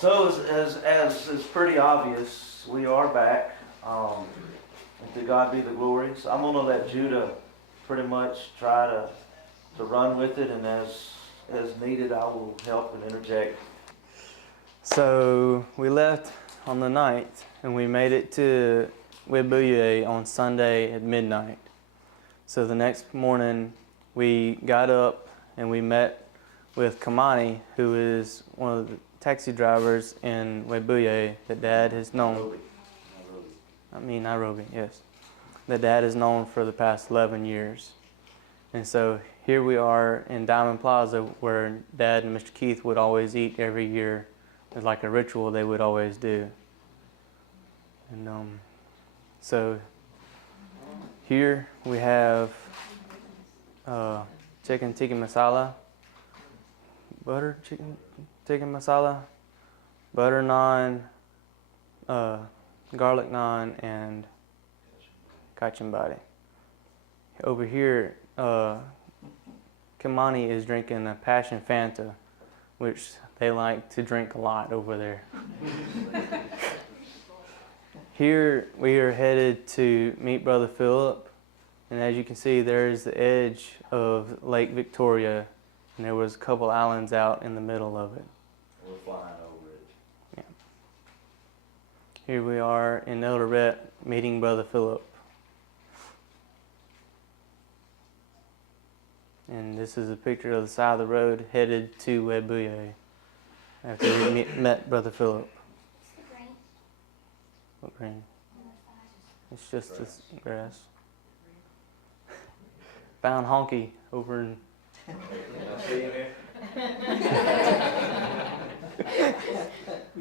So as is pretty obvious, we are back. And to God be the glory. So I'm gonna let Judah pretty much try to run with it, and as needed, I will help and interject. So we left on the 9th, and we made it to Webuye on Sunday at midnight. So the next morning, we got up and we met with Kamani, who is one of the taxi drivers in Webuye that Dad has known. Nairobi, yes. That Dad has known for the past 11 years. And so here we are in Diamond Plaza, where Dad and Mr. Keith would always eat every year. It's like a ritual they would always do. And so here we have chicken tikka masala, butter chicken tikka masala, butter naan, garlic naan, and kachumbari. Over here, Kimani is drinking a passion Fanta, which they like to drink a lot over there. Here we are headed to meet Brother Philip, and as you can see, there's the edge of Lake Victoria, and there was a couple islands out in the middle of it. We're flying over it. Yeah. Here we are in Eldoret meeting Brother Philip. And this is a picture of the side of the road headed to Webuye after we met Brother Philip. What green? It's just this grass. Found Honky over in... See him here?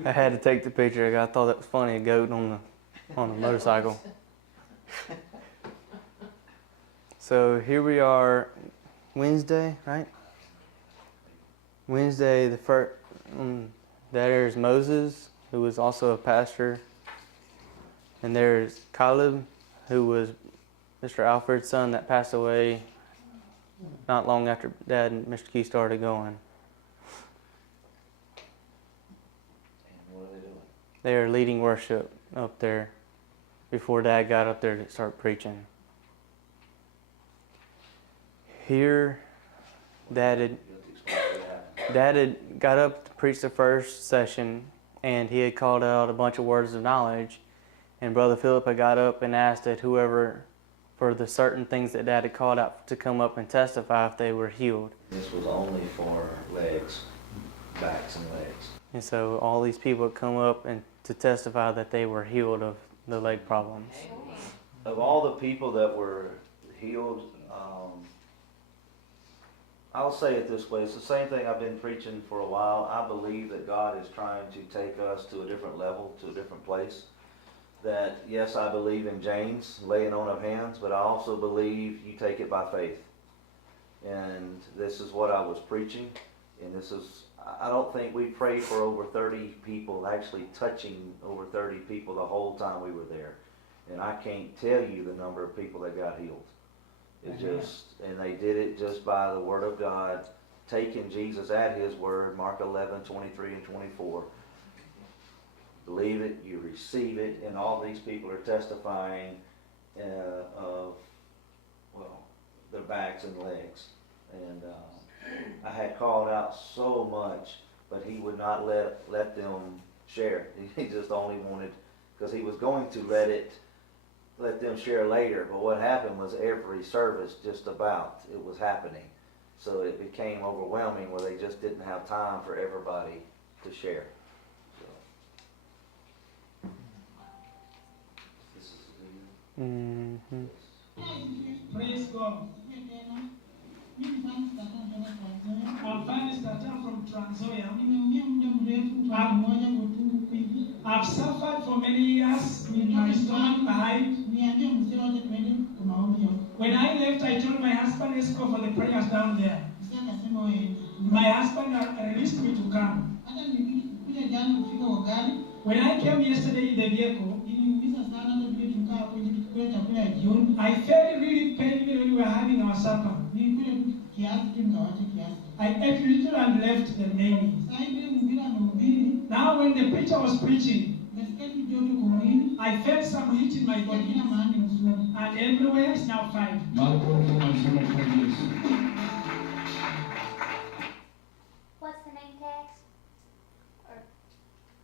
I had to take the picture. I thought that was funny, a goat on a motorcycle. So here we are, Wednesday, right? Wednesday, the first. There's Moses, who was also a pastor, and there's Caleb, who was Mr. Alfred's son that passed away not long after Dad and Mr. Key started going. And what are they doing? They are leading worship up there before Dad got up there to start preaching. Here, Dad had got up to preach the first session, and he had called out a bunch of words of knowledge, and Brother Philip had got up and asked that whoever, for the certain things that Dad had called out, to come up and testify if they were healed. This was only for legs, backs and legs. And so all these people had come up and to testify that they were healed of the leg problems. Of all the people that were healed, I'll say it this way. It's the same thing I've been preaching for a while. I believe that God is trying to take us to a different level, to a different place. That, yes, I believe in James, laying on of hands, but I also believe you take it by faith. And this is what I was preaching. And this is, I don't think we prayed for over 30 people, actually touching over 30 people the whole time we were there. And I can't tell you the number of people that got healed. It just, and they did it just by the word of God, taking Jesus at His word, Mark 11:23 and 24. Believe it, you receive it, and all these people are testifying of, well, their backs and legs. And I had called out so much, but he would not let them share. He just only wanted, because he was going to let them share later, but what happened was every service just about, it was happening. So it became overwhelming where they just didn't have time for everybody to share. So. This is the Mm-hmm. Praise God. I'm from Trans Nzoia. I've suffered for many years with my stomach behind. When I left, I told my husband, let's go for the prayers down there. My husband released me to come. When I came yesterday in the vehicle, I felt really pain when we were having our supper. I ate little and left the remaining. Now when preacher was preaching, I felt some heat in my body, and everywhere is now fine. What's the name tags?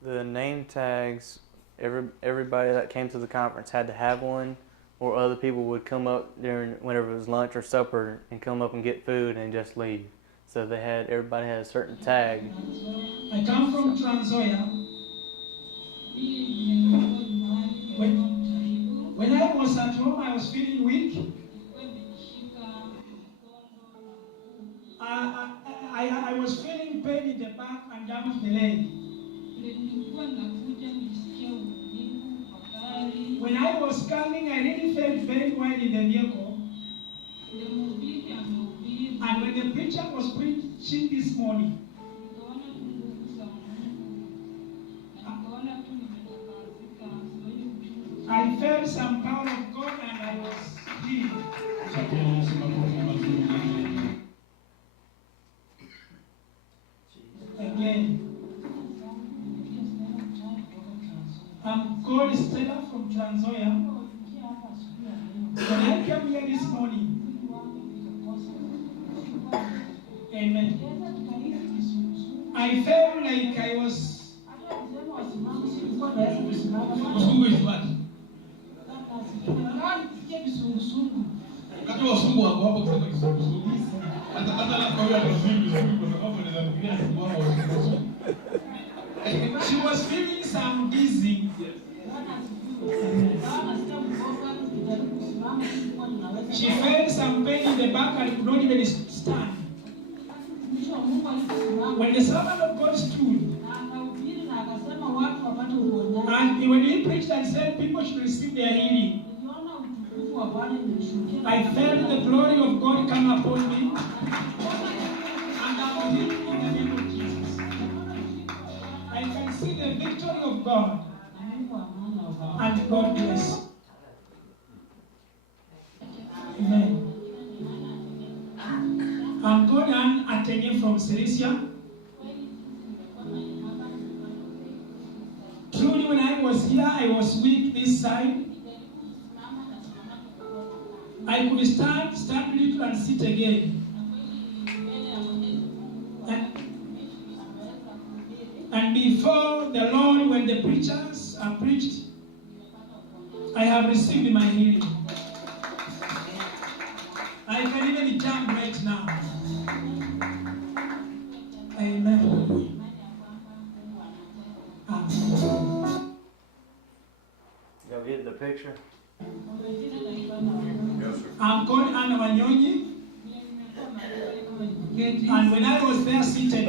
The name tags, everybody that came to the conference had to have one, or other people would come up during whenever it was lunch or supper and come up and get food and just leave. So everybody had a certain tag. I come from Transoya. When I was at home, I was feeling weak. I was feeling pain in the back and down the leg. When I was coming, I really felt very well in the vehicle. And when the preacher was preaching this morning, I felt some power of God and I was healed. Again, I'm called Stella from Transoya. When I came here this morning, amen, I felt like I was. Usungu is what? Wakati wasungu wako hapo kusema kizungu. Hata la kwa hiyo kizungu kwa sababu ni za kufikiria kwa She was feeling some dizzy. She felt some pain in the back and could not even stand. When the servant of God stood, and when he preached and said people should receive their healing, I felt the glory of God come upon me, and I'm healed in the name of Jesus. I can see the victory of God, and God bless. Amen. I'm Gordon Atenye from Cilicia. Truly, when I was here, I was weak this side. I could stand little and sit again. And before the Lord, when the preachers are preached, I have received my healing. I can even jump right now. Amen. You ever hit the picture? I'm called Anna Wanyonyi. And when I was there seated,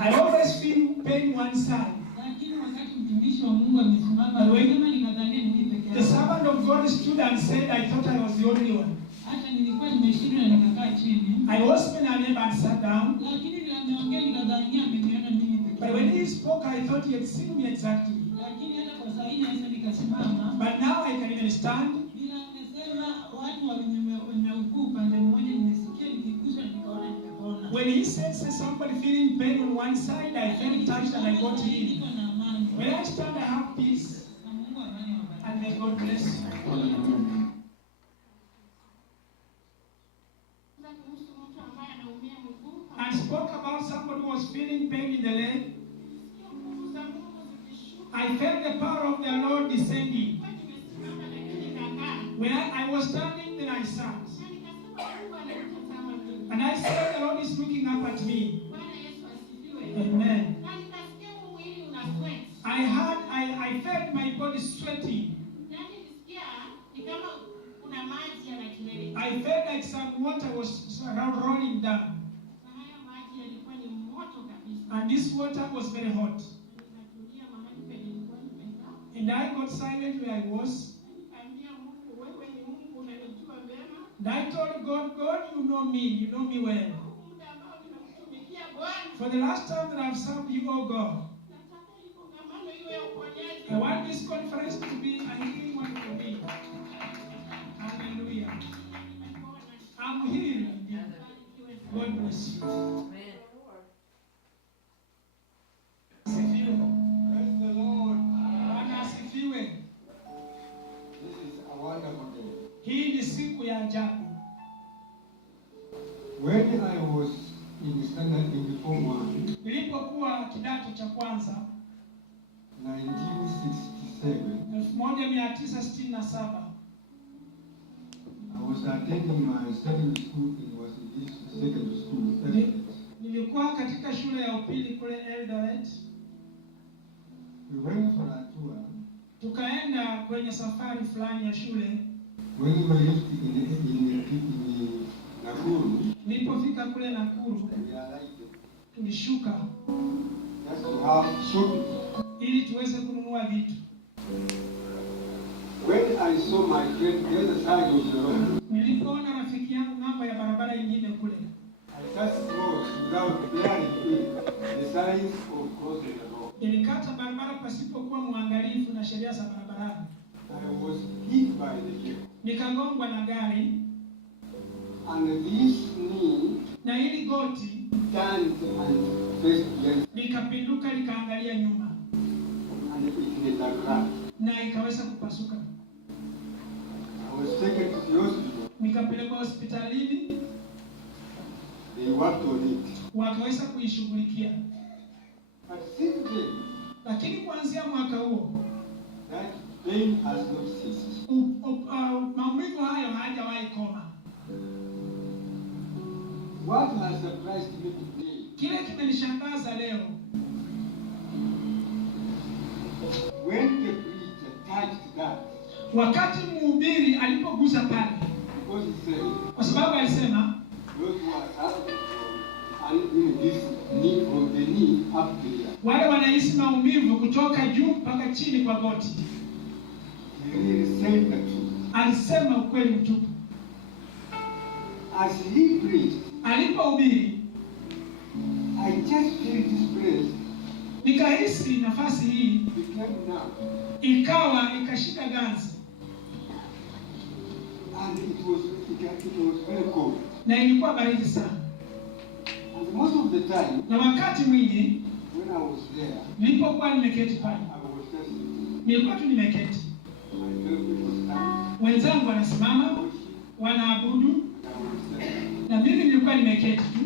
I always feel pain one side. But when the servant of God stood and said, I thought I was the only one. I was when I never and sat down. But when he spoke, I thought he had seen me exactly. But now I can even stand. When he said somebody feeling pain on one side, I felt touched and I got healed. When I stand, I have peace. And may God bless you. And spoke about somebody who was feeling pain in the leg. I felt the power of the Lord descending. When I was standing, then I sat. And I said, the Lord is looking up at me. Amen. I felt my body sweating. I felt like some water was rolling down. And this water was very hot. And I got silent where I was. And I told God, God, you know me well. For the last time that I've served you, oh God, I want this conference to be a healing one for me. Hallelujah. I'm healed. God bless you. When I was in standard in Form 1, Nilipokuwa kidato cha kwanza 1967, 1967, I was attending my secondary school. It was in this secondary school. nilikuwa katika shule ya upili kule Eldoret. We went for a tour. Tukaenda kwenye safari fulani ya shule. When we reached in Nakuru, Nilipofika kule Nakuru, we arrived. tulishuka Just to have shopping. ili tuweze kununua vitu. When I saw my friend the other side of the road, Nilipoona rafiki yangu ng'ambo ya barabara nyingine kule, I just crossed without bearing the signs of crossing the road. nilikata barabara pasipokuwa mwangalifu na sheria za barabarani. I was hit by the vehicle. Nikagongwa na gari And this knee na hili goti turned and faced against, likapinduka likaangalia nyuma and it hit the ground. na ikaweza kupasuka. I was taken to the hospital. Nikapelekwa hospitalini, They worked on it. wakaweza kuishughulikia. But since then, Lakini kuanzia mwaka huo that pain has not ceased. maumivu hayo hayajawahi koma. What has surprised me today, Kile kimenishangaza leo, when the preacher touched that, wakati mhubiri alipogusa pale, because he said, kwa sababu alisema those who are suffering from this knee, from the knee up there, wale wanahisi maumivu kutoka juu mpaka chini kwa goti. he really said the truth. Alisema ukweli mtupu. As he preached, Alipohubiri, I just felt this place nikahisi nafasi hii became numb. ikashika ganzi And it was very cold. na ilikuwa baridi sana. And most of the time, Na wakati mwingi when I was there, nilipokuwa nimeketi pale, I was just sitting. nilikuwa tu nimeketi, I felt people standing. wenzangu wanasimama wanaabudu, And I was there. na mimi nilikuwa nimeketi tu.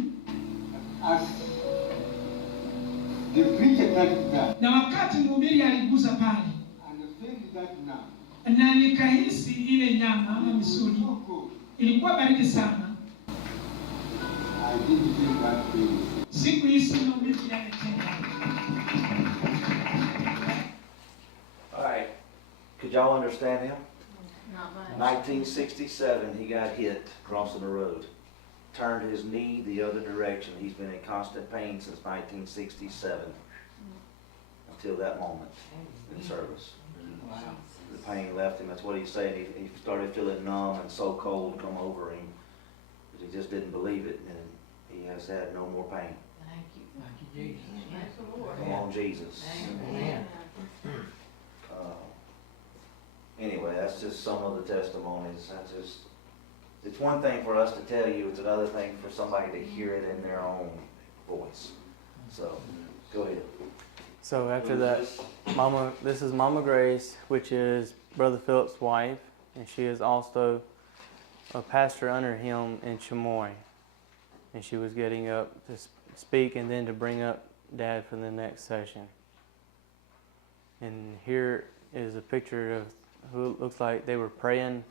As the preacher touched that, Na wakati mhubiri aligusa pale, and I felt that now, na nikahisi ile nyama ama it was misuli so cold. ilikuwa baridi sana. I didn't feel that pain. Sikuhisi maumivu yale tena. All right. Could y'all understand him? Not much. 1967, he got hit crossing the road. Turned his knee the other direction. He's been in constant pain since 1967 until that moment in service. The pain left him. That's what he's saying. He started feeling numb and so cold come over him that he just didn't believe it, and he has had no more pain. Thank you. Thank you, Jesus. Thank the Lord. Come on, Jesus. Amen. Anyway, that's just some of the testimonies. It's one thing for us to tell you, it's another thing for somebody to hear it in their own voice. So, go ahead. So after Who's that, this? this is Mama Grace, which is Brother Philip's wife, and she is also a pastor under him in Chamoy. And she was getting up to speak and then to bring up Dad for the next session. And here is a picture of who it looks like they were praying.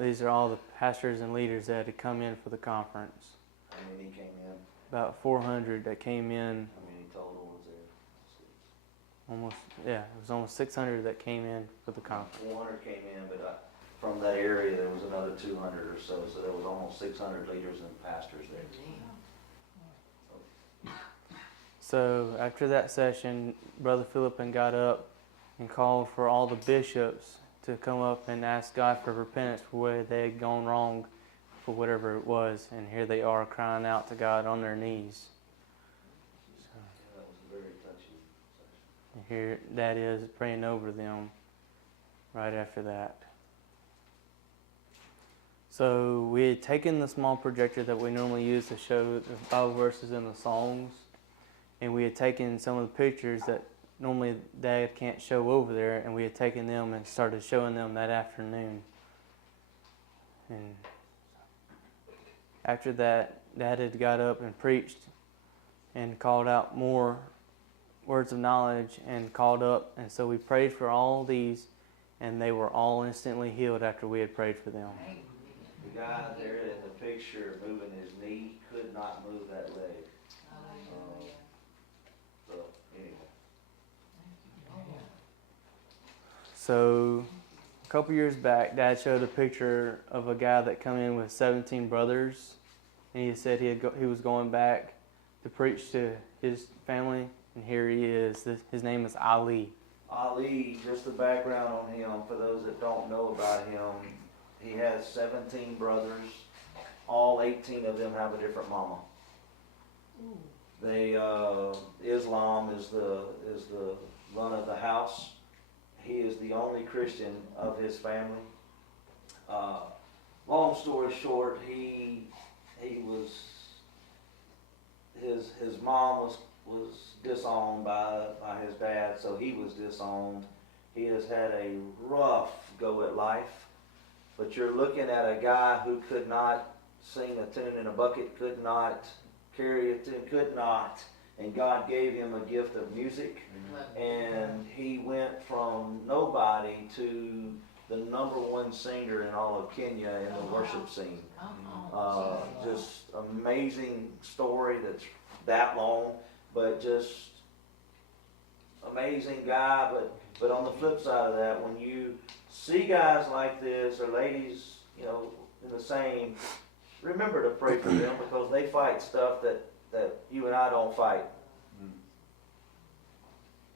These are all the pastors and leaders that had come in for the conference. How many came in? About 400 that came in. How many total was there? It was almost 600 that came in for the conference. 400 came in, but from that area there was another 200 or so, so there was almost 600 leaders and pastors there. So after that session, Brother Philip got up and called for all the bishops to come up and ask God for repentance for where they had gone wrong for whatever it was. And here they are crying out to God on their knees. So, Yeah, that was a very touching session. and here Dad is praying over them right after that. So we had taken the small projector that we normally use to show the Bible verses and the songs, and we had taken some of the pictures that normally Dad can't show over there, and we had taken them and started showing them that afternoon. And After that, Dad had got up and preached and called out more words of knowledge and called up. And so we prayed for all these, and they were all instantly healed after we had prayed for them. The guy there in the picture moving his knee could not move that leg. So anyway. So a couple years back, Dad showed a picture of a guy that come in with 17 brothers, and he said he was going back to preach to his family, and here he is. His name is Ali. Ali, just the background on him, for those that don't know about him, he has 17 brothers. All 18 of them have a different mama. They Islam is the run of the house. He is the only Christian of his family. Long story short, he was his mom was disowned by his dad, so he was disowned. He has had a rough go at life. But you're looking at a guy who could not sing a tune in a bucket, could not carry a tune, could not. And God gave him a gift of music. And he went from nobody to the #1 singer in all of Kenya in the worship scene. Just amazing story that's that long, but just amazing guy. But on the flip side of that, when you see guys like this, or ladies, in the same, remember to pray for them, because they fight stuff that you and I don't fight.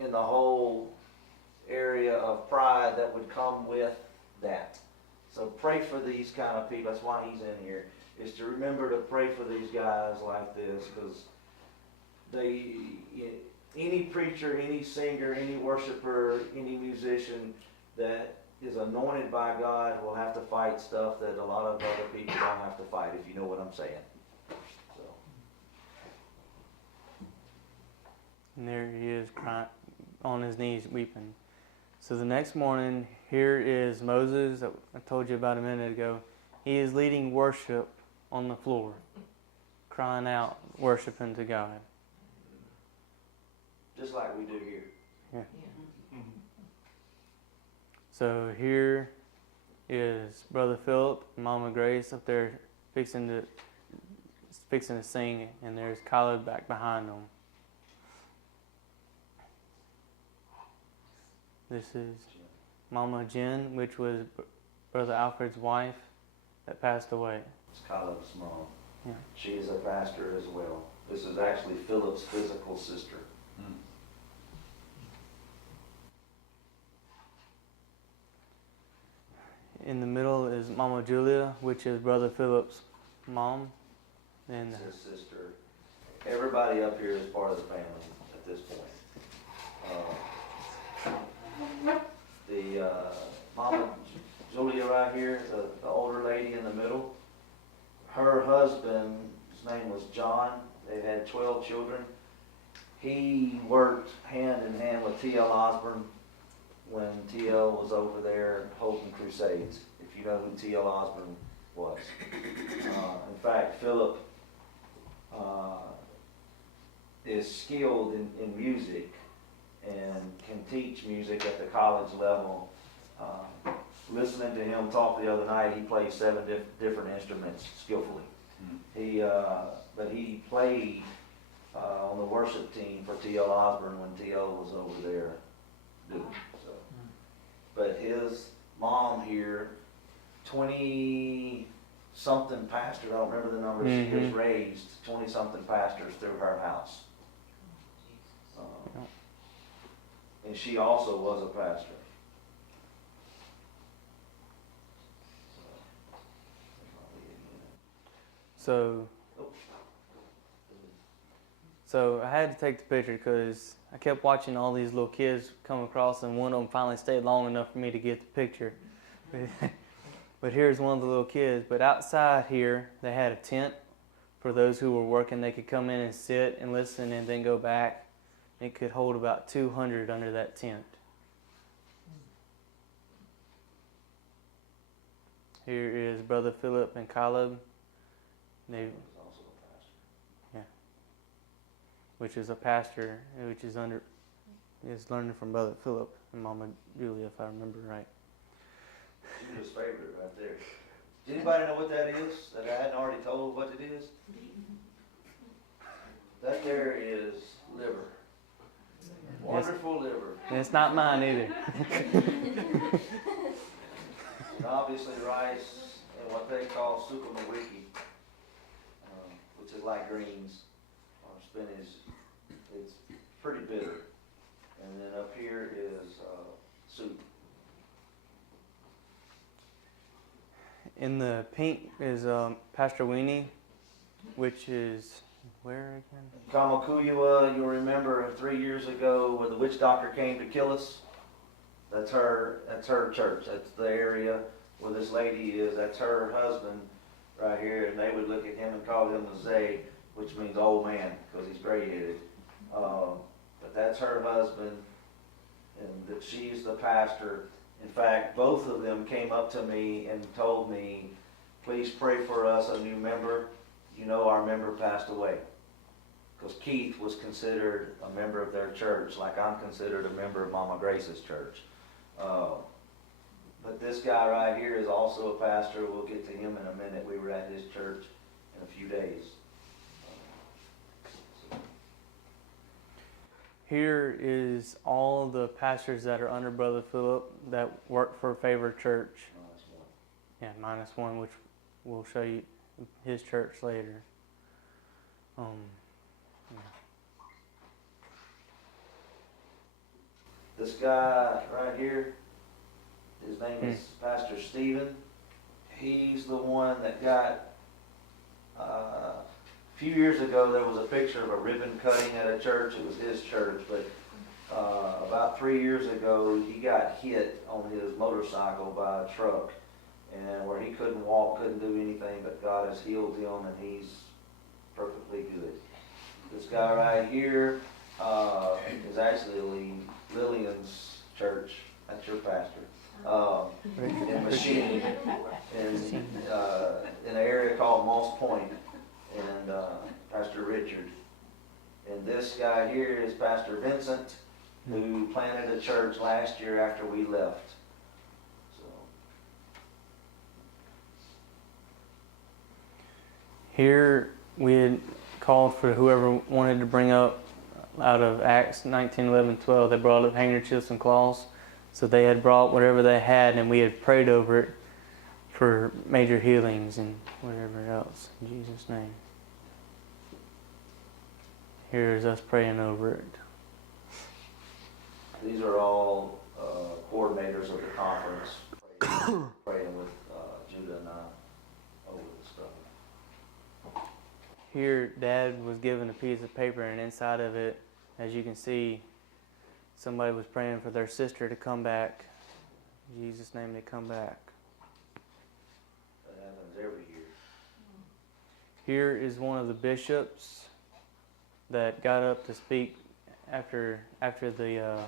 In the whole area of pride that would come with that. So pray for these kind of people. That's why he's in here, is to remember to pray for these guys like this, because any preacher, any singer, any worshiper, any musician that is anointed by God will have to fight stuff that a lot of other people don't have to fight, if you know what I'm saying. So. And there he is, crying on his knees, weeping. So the next morning, here is Moses, that I told you about a minute ago. He is leading worship on the floor, crying out, worshiping to God. Just like we do here. Yeah. So here is Brother Philip and Mama Grace up there fixing to sing, and there's Khaled back behind them. This is Mama Jen, which was Brother Alfred's wife that passed away. It's Caleb's mom. Yeah. She is a pastor as well. This is actually Philip's physical sister. In the middle is Mama Julia, which is Brother Philip's mom. And It's his sister. Everybody up here is part of the family at this point. The Mama Julia right here, the older lady in the middle, her husband's name was John. They had 12 children. He worked hand in hand with T.L. Osborne when T.L. was over there holding crusades, if you know who T.L. Osborne was. In fact, Philip is skilled in music and can teach music at the college level. Listening to him talk the other night, he plays 7 different instruments skillfully. But he played on the worship team for T.L. Osborne when T.L. was over there doing so. But his mom here, 20-something pastors, I don't remember the number, she has raised 20-something pastors through her house. And she also was a pastor. So I had to take the picture because I kept watching all these little kids come across, and one of them finally stayed long enough for me to get the picture. But here's one of the little kids. But outside here, they had a tent for those who were working. They could come in and sit and listen and then go back. It could hold about 200 under that tent. Here is Brother Philip and Caleb. They, He's also a pastor. which is a pastor, which is learning from Brother Philip and Mama Julia, if I remember right. Judah's favorite right there. Does anybody know what that is? That I hadn't already told what it is? That there is liver. Wonderful liver. And it's not mine either. And obviously rice and what they call sukumawiki, which is like greens or spinach. It's pretty bitter. And then up here is soup. In the pink is Pastor Weenie, which is where again? Kamakuyua, you'll remember 3 years ago when the witch doctor came to kill us. That's her church. That's the area where this lady is. That's her husband right here. And they would look at him and call him a Zay, which means old man, because he's gray-headed. But that's her husband, and that she's the pastor. In fact, both of them came up to me and told me, please pray for us, a new member. You know our member passed away. Because Keith was considered a member of their church, like I'm considered a member of Mama Grace's church. But this guy right here is also a pastor. We'll get to him in a minute. We were at his church in a few days. Here is all the pastors that are under Brother Philip that work for Favor Church. That's one. Yeah, minus one, which we'll show you his church later. Yeah. This guy right here, his name is Pastor Stephen. He's the one that got, a few years ago there was a picture of a ribbon cutting at a church. It was his church, but about 3 years ago he got hit on his motorcycle by a truck, and where he couldn't walk, couldn't do anything, but God has healed him and he's perfectly good. This guy right here is actually Lillian's church. That's your pastor. In Machine, in an area called Moss Point, and Pastor Richard. And this guy here is Pastor Vincent, who planted a church last year after we left. So. Here we had called for whoever wanted to bring up out of Acts 19:11-12. They brought up handkerchiefs and cloths. So they had brought whatever they had, and we had prayed over it for major healings and whatever else. In Jesus' name. Here's us praying over it. These are all coordinators of the conference praying with Judah and I over this stuff. Here, Dad was given a piece of paper, and inside of it, as you can see, somebody was praying for their sister to come back. In Jesus' name, they come back. That happens every year. Here is one of the bishops that got up to speak after the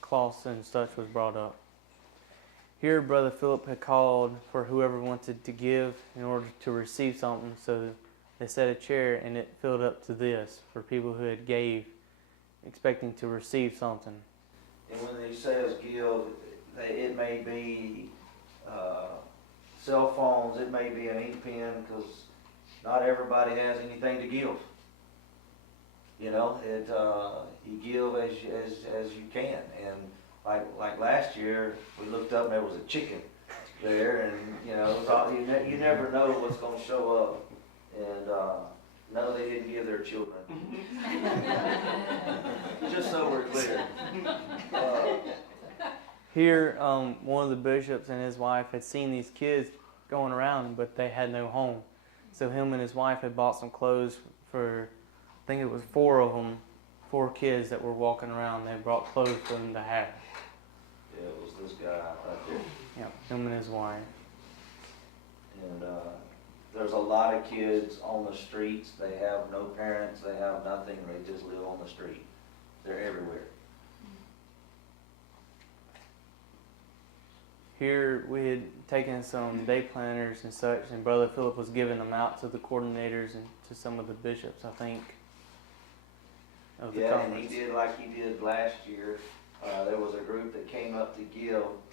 cloths and such was brought up. Here, Brother Philip had called for whoever wanted to give in order to receive something. So they set a chair, and it filled up to this for people who had gave, expecting to receive something. And when he says give, it may be cell phones, it may be an ink pen, because not everybody has anything to give. You know, you give as you can. And like last year, we looked up and there was a chicken there, and you know, you never know what's going to show up. And no, they didn't give their children. Just so we're clear. Here, one of the bishops and his wife had seen these kids going around, but they had no home. So him and his wife had bought some clothes for, I think it was 4 of them, 4 kids that were walking around. They brought clothes for them to have. Yeah, it was this guy right there. Yeah, him and his wife. And there's a lot of kids on the streets. They have no parents. They have nothing. They just live on the street. They're everywhere. here we had taken some day planners and such, and Brother Philip was giving them out to the coordinators and to some of the bishops, I think, of the Yeah, and he conference. did like he did last year. There was a group that came up to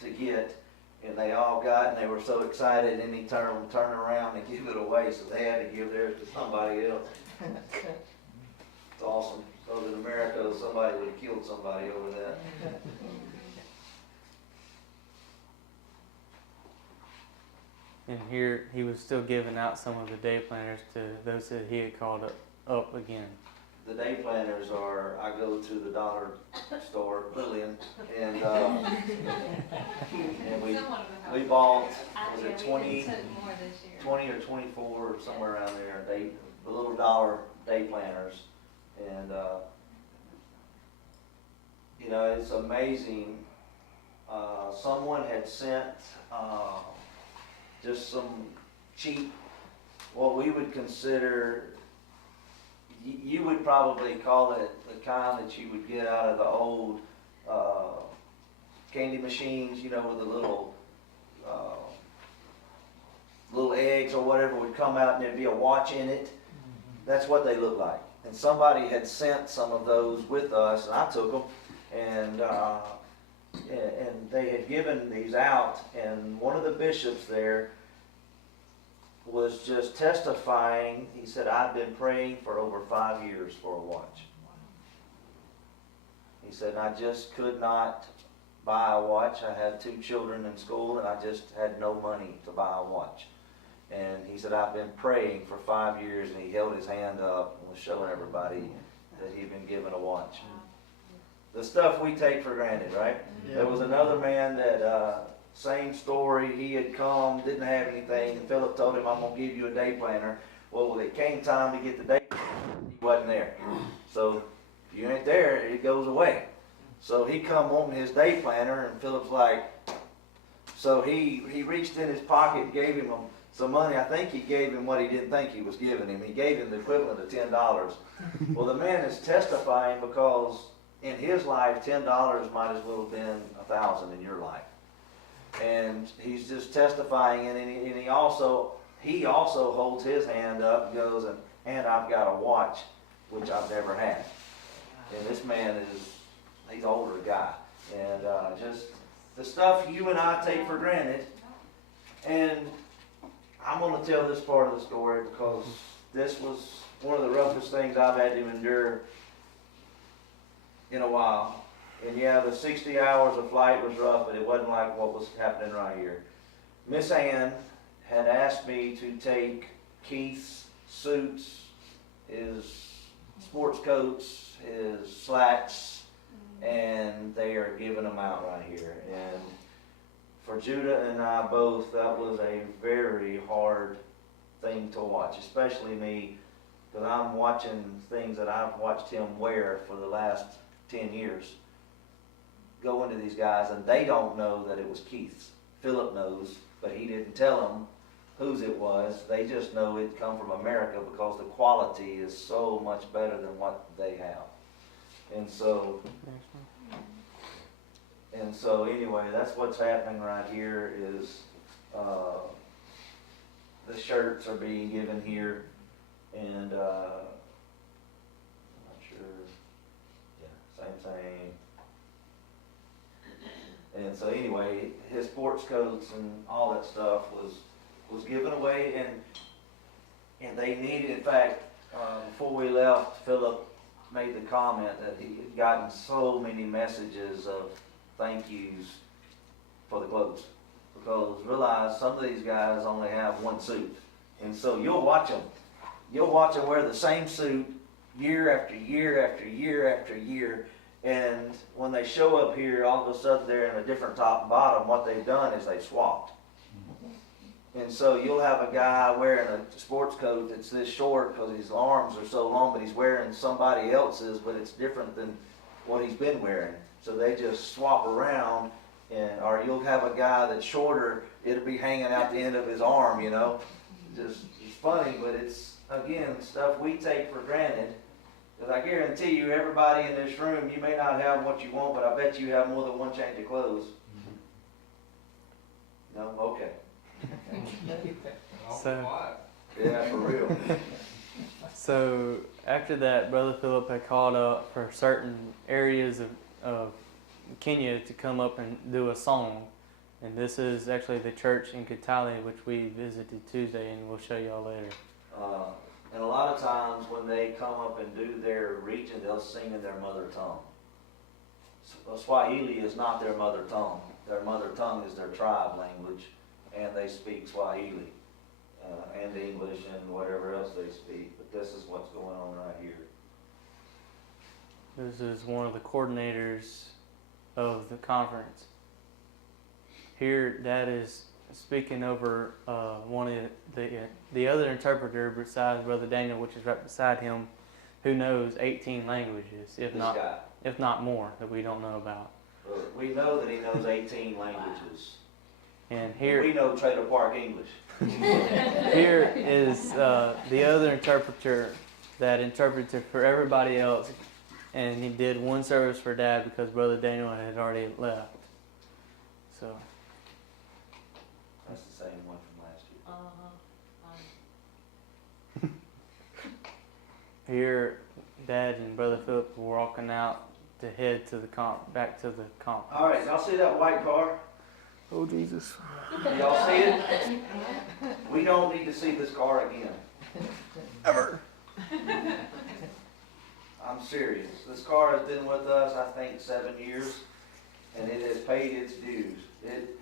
get, and they all got, and they were so excited, and he turned around and give it away, so they had to give theirs to somebody else. It's awesome. So in America, somebody would have killed somebody over that. And here he was still giving out some of the day planners to those that he had called up again. The day planners are, I go to the dollar store, Lillian, and we bought, was it 20 or 24 or somewhere around there, the little dollar day planners. And, you know, it's amazing. Someone had sent just some cheap, what we would consider, you would probably call it the kind that you would get out of the old candy machines, you know, with the little eggs or whatever would come out and there'd be a watch in it. That's what they look like. And somebody had sent some of those with us, and I took them, and they had given these out, and one of the bishops there was just testifying. He said, I've been praying for over 5 years for a watch. He said, I just could not buy a watch. I had 2 children in school, and I just had no money to buy a watch. And he said, I've been praying for 5 years, and he held his hand up and was showing everybody that he'd been given a watch. The stuff we take for granted, right? Yeah. There was another man that, same story, he had come, didn't have anything, and Philip told him, I'm going to give you a day planner. Well, when it came time to get the day planner, he wasn't there. So, if you ain't there, it goes away. So he come wanting his day planner, and Philip's like, so he reached in his pocket and gave him some money. I think he gave him what he didn't think he was giving him. He gave him the equivalent of $10. Well, the man is testifying because in his life, $10 might as well have been 1,000 in your life. And he's just testifying, and he also holds his hand up and goes, and I've got a watch, which I've never had. And this man he's an older guy. And just the stuff you and I take for granted. And I'm going to tell this part of the story because this was one of the roughest things I've had to endure in a while. And yeah, the 60 hours of flight was rough, but it wasn't like what was happening right here. Miss Ann had asked me to take Keith's suits, his sports coats, his slacks, and they are giving them out right here. And for Judah and I both, that was a very hard thing to watch, especially me, because I'm watching things that I've watched him wear for the last 10 years. Go into these guys, and they don't know that it was Keith's. Philip knows, but he didn't tell them whose it was. They just know it come from America because the quality is so much better than what they have. And so anyway, that's what's happening right here is the shirts are being given here, and I'm not sure, yeah, same thing. And so anyway, his sports coats and all that stuff was given away, and they needed, in fact, before we left, Philip made the comment that he had gotten so many messages of thank yous for the clothes. Because realize some of these guys only have one suit. And so you'll watch them. You'll watch them wear the same suit year after year after year after year. And when they show up here, all of a sudden they're in a different top and bottom. What they've done is they've swapped. And so you'll have a guy wearing a sports coat that's this short because his arms are so long, but he's wearing somebody else's, but it's different than what he's been wearing. So they just swap around, or you'll have a guy that's shorter, it'll be hanging out the end of his arm, you know. It's funny, but it's, again, stuff we take for granted. Because I guarantee you, everybody in this room, you may not have what you want, but I bet you have more than one change of clothes. No? Okay. So, Yeah, for real. so after that, Brother Philip had called up for certain areas of Kenya to come up and do a song. And this is actually the church in Kitale, which we visited Tuesday, and we'll show y'all later. And a lot of times when they come up and do their region, they'll sing in their mother tongue. Swahili is not their mother tongue. Their mother tongue is their tribe language, and they speak Swahili and English and whatever else they speak. But this is what's going on right here. This is one of the coordinators of the conference. Here, Dad is speaking over one of the other interpreter besides Brother Daniel, which is right beside him, who knows 18 languages, if not more, that we don't know about. We know that he knows 18 languages. And here, we know Trailer Park English. here is the other interpreter that interpreted for everybody else, and he did one service for Dad because Brother Daniel had already left. So that's the same one from last year. here, Dad and Brother Philip were walking out to head to the back to the conference. All right, y'all see that white car? Oh Jesus! Y'all see it? We don't need to see this car again. Ever. I'm serious. This car has been with us, I think, 7 years, and it has paid its dues.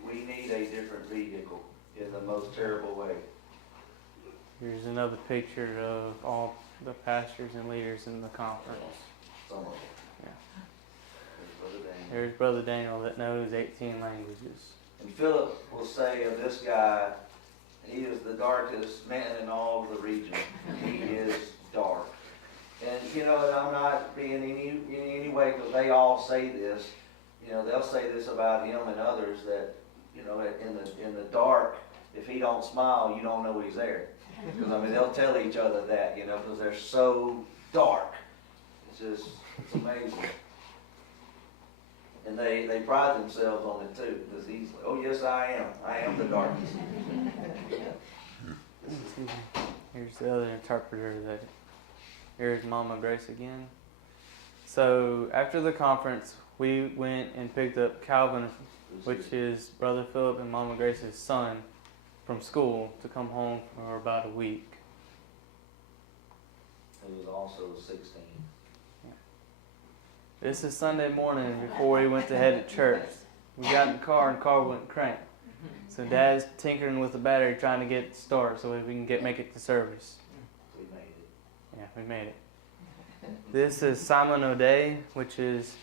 We need a different vehicle in the most terrible way. Here's another picture of all the pastors and leaders in the conference. Some of them. Yeah. There's Brother Daniel. There's Brother Daniel that knows 18 languages. And Philip will say of this guy, he is the darkest man in all of the region. He is dark. And you know, I'm not being in any way, because they all say this. You know, they'll say this about him and others, that, you know, in the dark, if he don't smile, you don't know he's there. Because I mean, they'll tell each other that, you know, because they're so dark. It's amazing. And they pride themselves on it too, because he's like, oh yes, I am the darkness. Here's the other interpreter that. Here's Mama Grace again. So after the conference, we went and picked up Calvin, which is Brother Philip and Mama Grace's son, from school to come home for about a week. He was also 16. This is Sunday morning before we went to head to church. We got in the car and the car wouldn't crank. So Dad's tinkering with the battery trying to get it to start so we can make it to service. We made it. Yeah, we made it. This is Simon O'Day, which has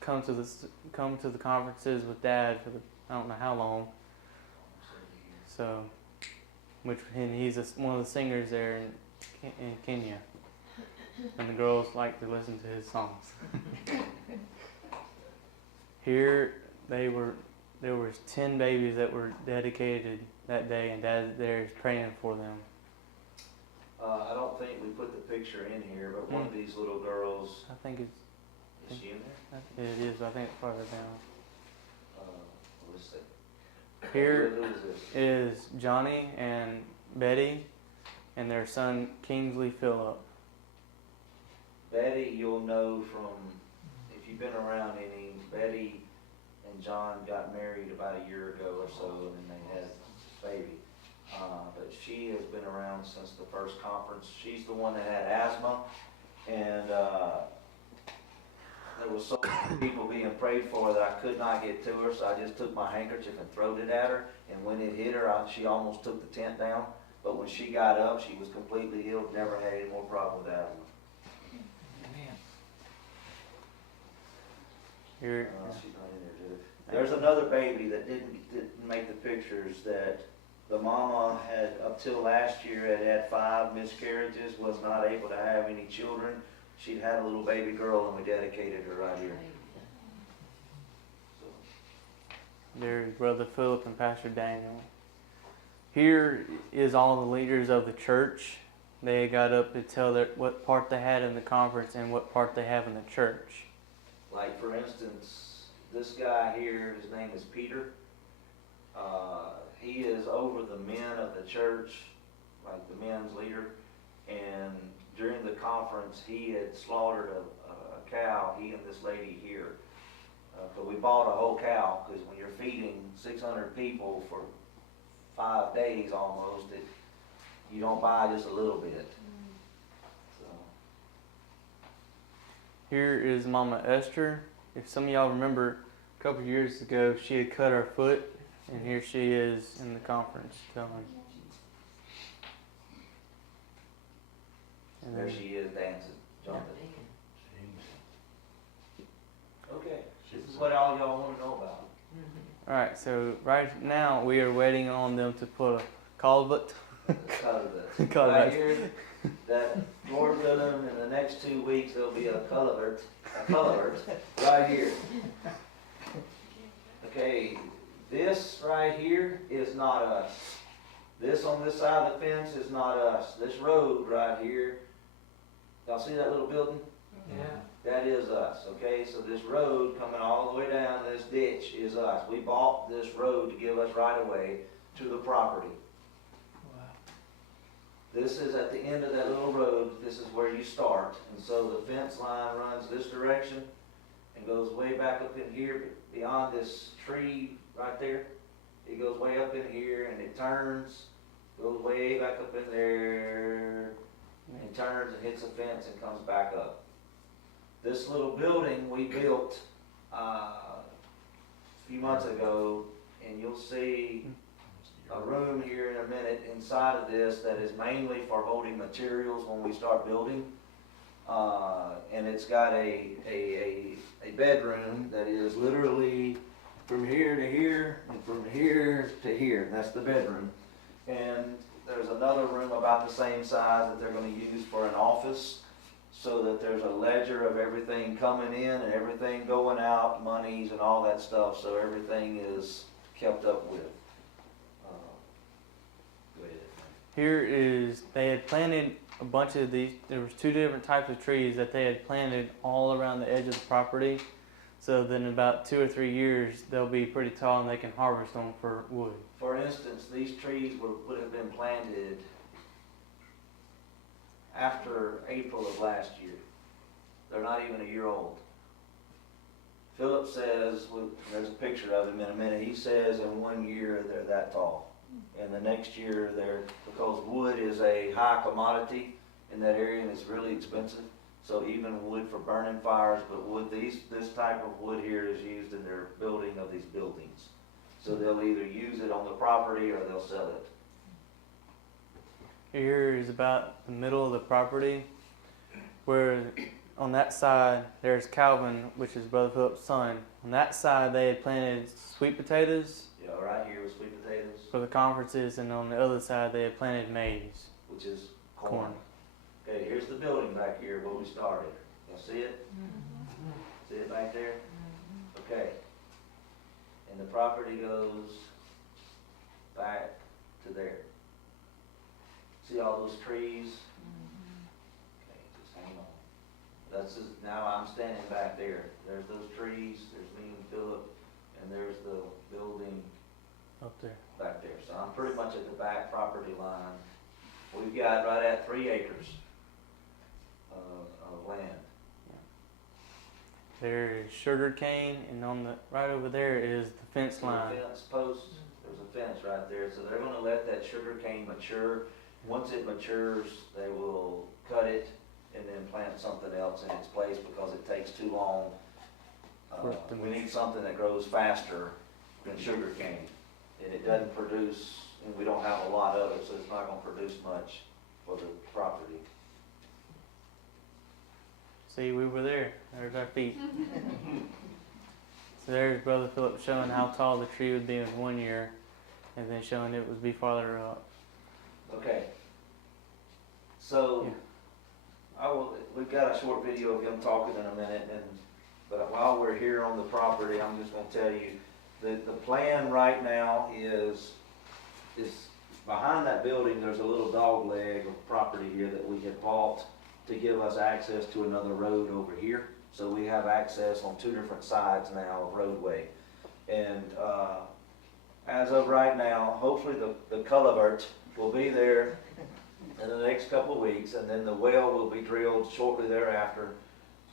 come to the conferences with Dad for I don't know how long. So, and he's one of the singers there in Kenya, and the girls like to listen to his songs. Here there was 10 babies that were dedicated that day, and Dad there is praying for them. I don't think we put the picture in here, but one of these little girls, I think it's. is she in there? It is, but I think it's farther down. Let's see. Here Who is this? is Johnny and Betty and their son Kingsley Phillip. Betty, you'll know from, if you've been around any, Betty and John got married about a year ago or so, and then they had a baby. But she has been around since the first conference. She's the one that had asthma, and there was so many people being prayed for that I could not get to her, so I just took my handkerchief and throwed it at her, and when it hit her, she almost took the tent down. But when she got up, she was completely healed, never had any more problem with asthma. Here, She's not in there, dude. There's another baby that didn't make the pictures, that the mama had, up till last year, had 5 miscarriages, was not able to have any children. She'd had a little baby girl, and we dedicated her right here. there's Brother Philip and Pastor Daniel. Here is all the leaders of the church. They got up to tell what part they had in the conference and what part they have in the church. Like, for instance, this guy here, his name is Peter. He is over the men of the church, like the men's leader. And during the conference, he had slaughtered a cow, he and this lady here. But we bought a whole cow, because when you're feeding 600 people for 5 days almost, you don't buy just a little bit. So, Here is Mama Esther. If some of y'all remember, a couple of years ago, she had cut her foot, and here she is in the conference telling. And there then, she is dancing, jumping. Okay, this is what all y'all want to know about. all right, so right now we are waiting on them to put a culvert. Culvert. Culvert. Right here, that Lord willing, in the next 2 weeks, there'll be a culvert right here. Okay, this right here is not us. This on this side of the fence is not us. This road right here, y'all see that little building? Yeah. That is us, okay? So this road coming all the way down this ditch is us. We bought this road to give us right of way to the property. This is at the end of that little road. This is where you start. And so the fence line runs this direction and goes way back up in here, but beyond this tree right there. It goes way up in here and it turns, goes way back up in there, and turns and hits the fence and comes back up. This little building we built a few months ago, and you'll see a room here in a minute inside of this that is mainly for holding materials when we start building. And it's got a bedroom that is literally from here to here and from here to here. And that's the bedroom. And there's another room about the same size that they're going to use for an office, so that there's a ledger of everything coming in and everything going out, monies and all that stuff, so everything is kept up with. Go ahead. Here is, they had planted a bunch of these, there was 2 different types of trees that they had planted all around the edge of the property. So then in about 2 or 3 years, they'll be pretty tall and they can harvest them for wood. For instance, these trees would have been planted after April of last year. They're not even a year old. Philip says, there's a picture of him in a minute, he says in 1 year they're that tall. And the next year because wood is a high commodity in that area and it's really expensive. So even wood for burning fires, but this type of wood here is used in their building of these buildings. So they'll either use it on the property or they'll sell it. Here is about the middle of the property, where on that side there's Calvin, which is Brother Philip's son. On that side they had planted sweet potatoes Yeah, right here with sweet potatoes, for the conferences, and on the other side they had planted maize, which is corn. corn. Okay, here's the building back here where we started. Y'all see it? See it back there? Okay. And the property goes back to there. See all those trees? Okay, just hang on. Now I'm standing back there. There's those trees, there's me and Philip, and there's the building Up there. back there. So I'm pretty much at the back property line. We've got right at 3 acres of land. There is sugar cane, and on the right over there is the fence See the line. fence post, there's a fence right there, so they're gonna let that sugar cane mature. Once it matures, they will cut it and then plant something else in its place because it takes too long. For it to We need something that grows faster than sugar cane. And it doesn't produce, and we don't have a lot of it, so it's not gonna produce much for the property. See, we were there. There's our feet. So there's Brother Philip showing how tall the tree would be in 1 year, and then showing it would be farther up. Okay. So, we've got a short video of him talking in a minute, but while we're here on the property, I'm just gonna tell you, the plan right now is behind that building, there's a little dog leg of property here that we had bought to give us access to another road over here. So we have access on 2 different sides now of roadway. And as of right now, hopefully the culvert will be there in the next couple of weeks, and then the well will be drilled shortly thereafter.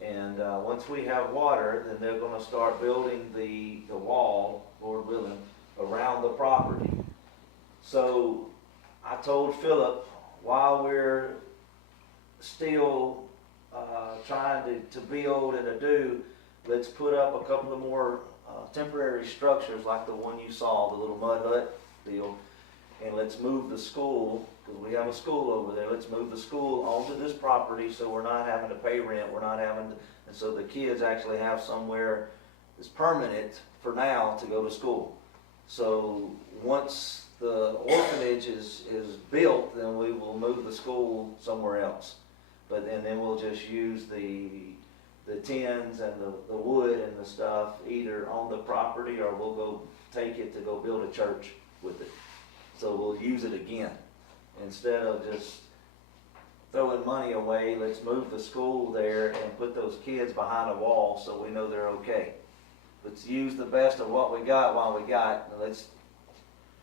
And once we have water, then they're gonna start building the wall, Lord willing, around the property. So I told Philip, while we're still trying to build and to do, let's put up a couple of more temporary structures like the one you saw, the little mud hut deal, and let's move the school, because we have a school over there, let's move the school onto this property so we're not having to pay rent, we're not having to, and so the kids actually have somewhere that's permanent for now to go to school. So once the orphanage is built, then we will move the school somewhere else. And then we'll just use the tins and the wood and the stuff either on the property, or we'll go take it to go build a church with it. So we'll use it again. Instead of just throwing money away, let's move the school there and put those kids behind a wall so we know they're okay. Let's use the best of what we got while we got.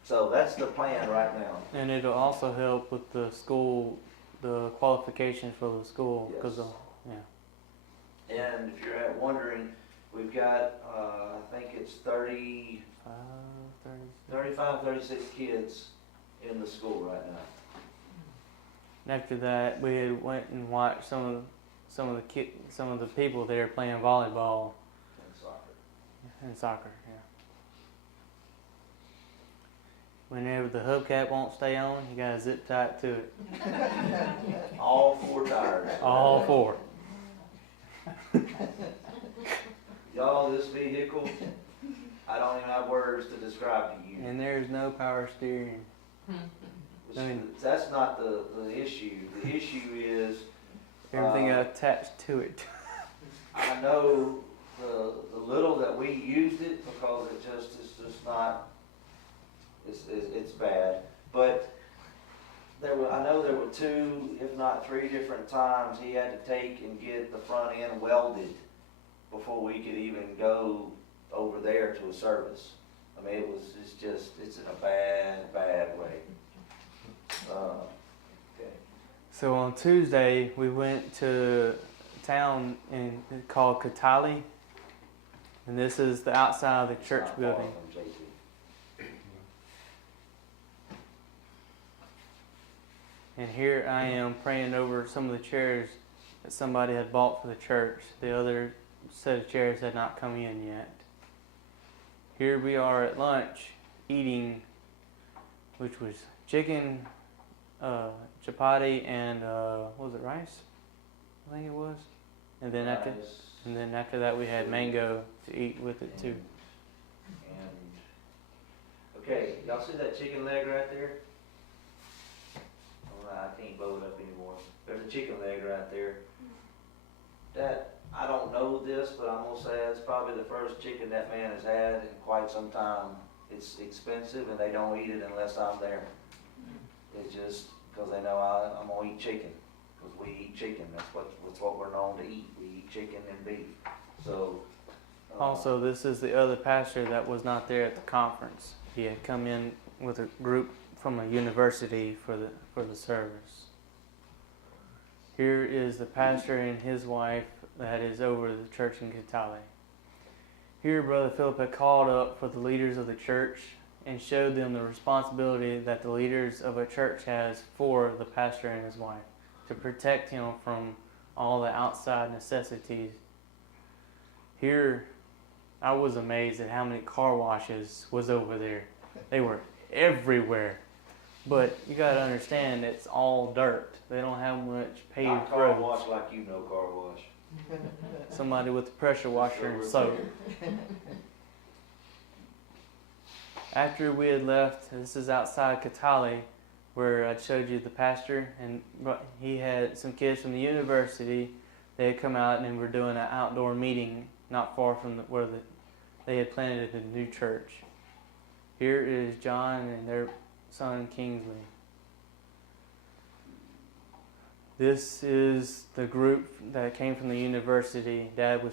So that's the plan right now. And it'll also help with the school, the qualifications for the school. Yes. Cause And if you're wondering, we've got, I think it's 35, 36 kids in the school right now. And after that, we had went and watched some of the people there playing volleyball In soccer. and soccer. Yeah. Whenever the hubcap won't stay on, you gotta zip tight to it. All 4 tires. All 4. Y'all, this vehicle, I don't even have words to describe to you. And there's no power steering. I mean- That's not the issue. The issue is, Everything got attached to it. I know the little that we used it, because it's just not, it's bad. But I know there were 2, if not 3 different times he had to take and get the front end welded before we could even go over there to a service. I mean, it's in a bad way. Okay. So on Tuesday, we went to a town called Katali. And this is the outside of the church Not far building. from JT. And here I am praying over some of the chairs that somebody had bought for the church. The other set of chairs had not come in yet. Here we are at lunch eating, which was chicken, chapati, and what was it, rice? I think it was. And then after that we had mango to eat with it too. And okay, y'all see that chicken leg right there? Oh, I can't blow it up anymore. There's a chicken leg right there. That, I don't know this, but I'm gonna say it's probably the first chicken that man has had in quite some time. It's expensive and they don't eat it unless I'm there. It's just because they know I'm gonna eat chicken. Because we eat chicken, that's what we're known to eat. We eat chicken and beef. So. Also, this is the other pastor that was not there at the conference. He had come in with a group from a university for the service. Here is the pastor and his wife that is over the church in Kitale. Here, Brother Philip had called up for the leaders of the church and showed them the responsibility that the leaders of a church has for the pastor and his wife, to protect him from all the outside necessities. Here, I was amazed at how many car washes was over there. They were everywhere. But you gotta understand, it's all dirt. They don't have much paved Not car roads. wash like you know car wash. Somebody with a pressure washer and soap. After we had left, this is outside Katali, where I showed you the pastor, and he had some kids from the university. They had come out and were doing an outdoor meeting not far from where they had planted a new church. Here is John and their son Kingsley. This is the group that came from the university. Dad was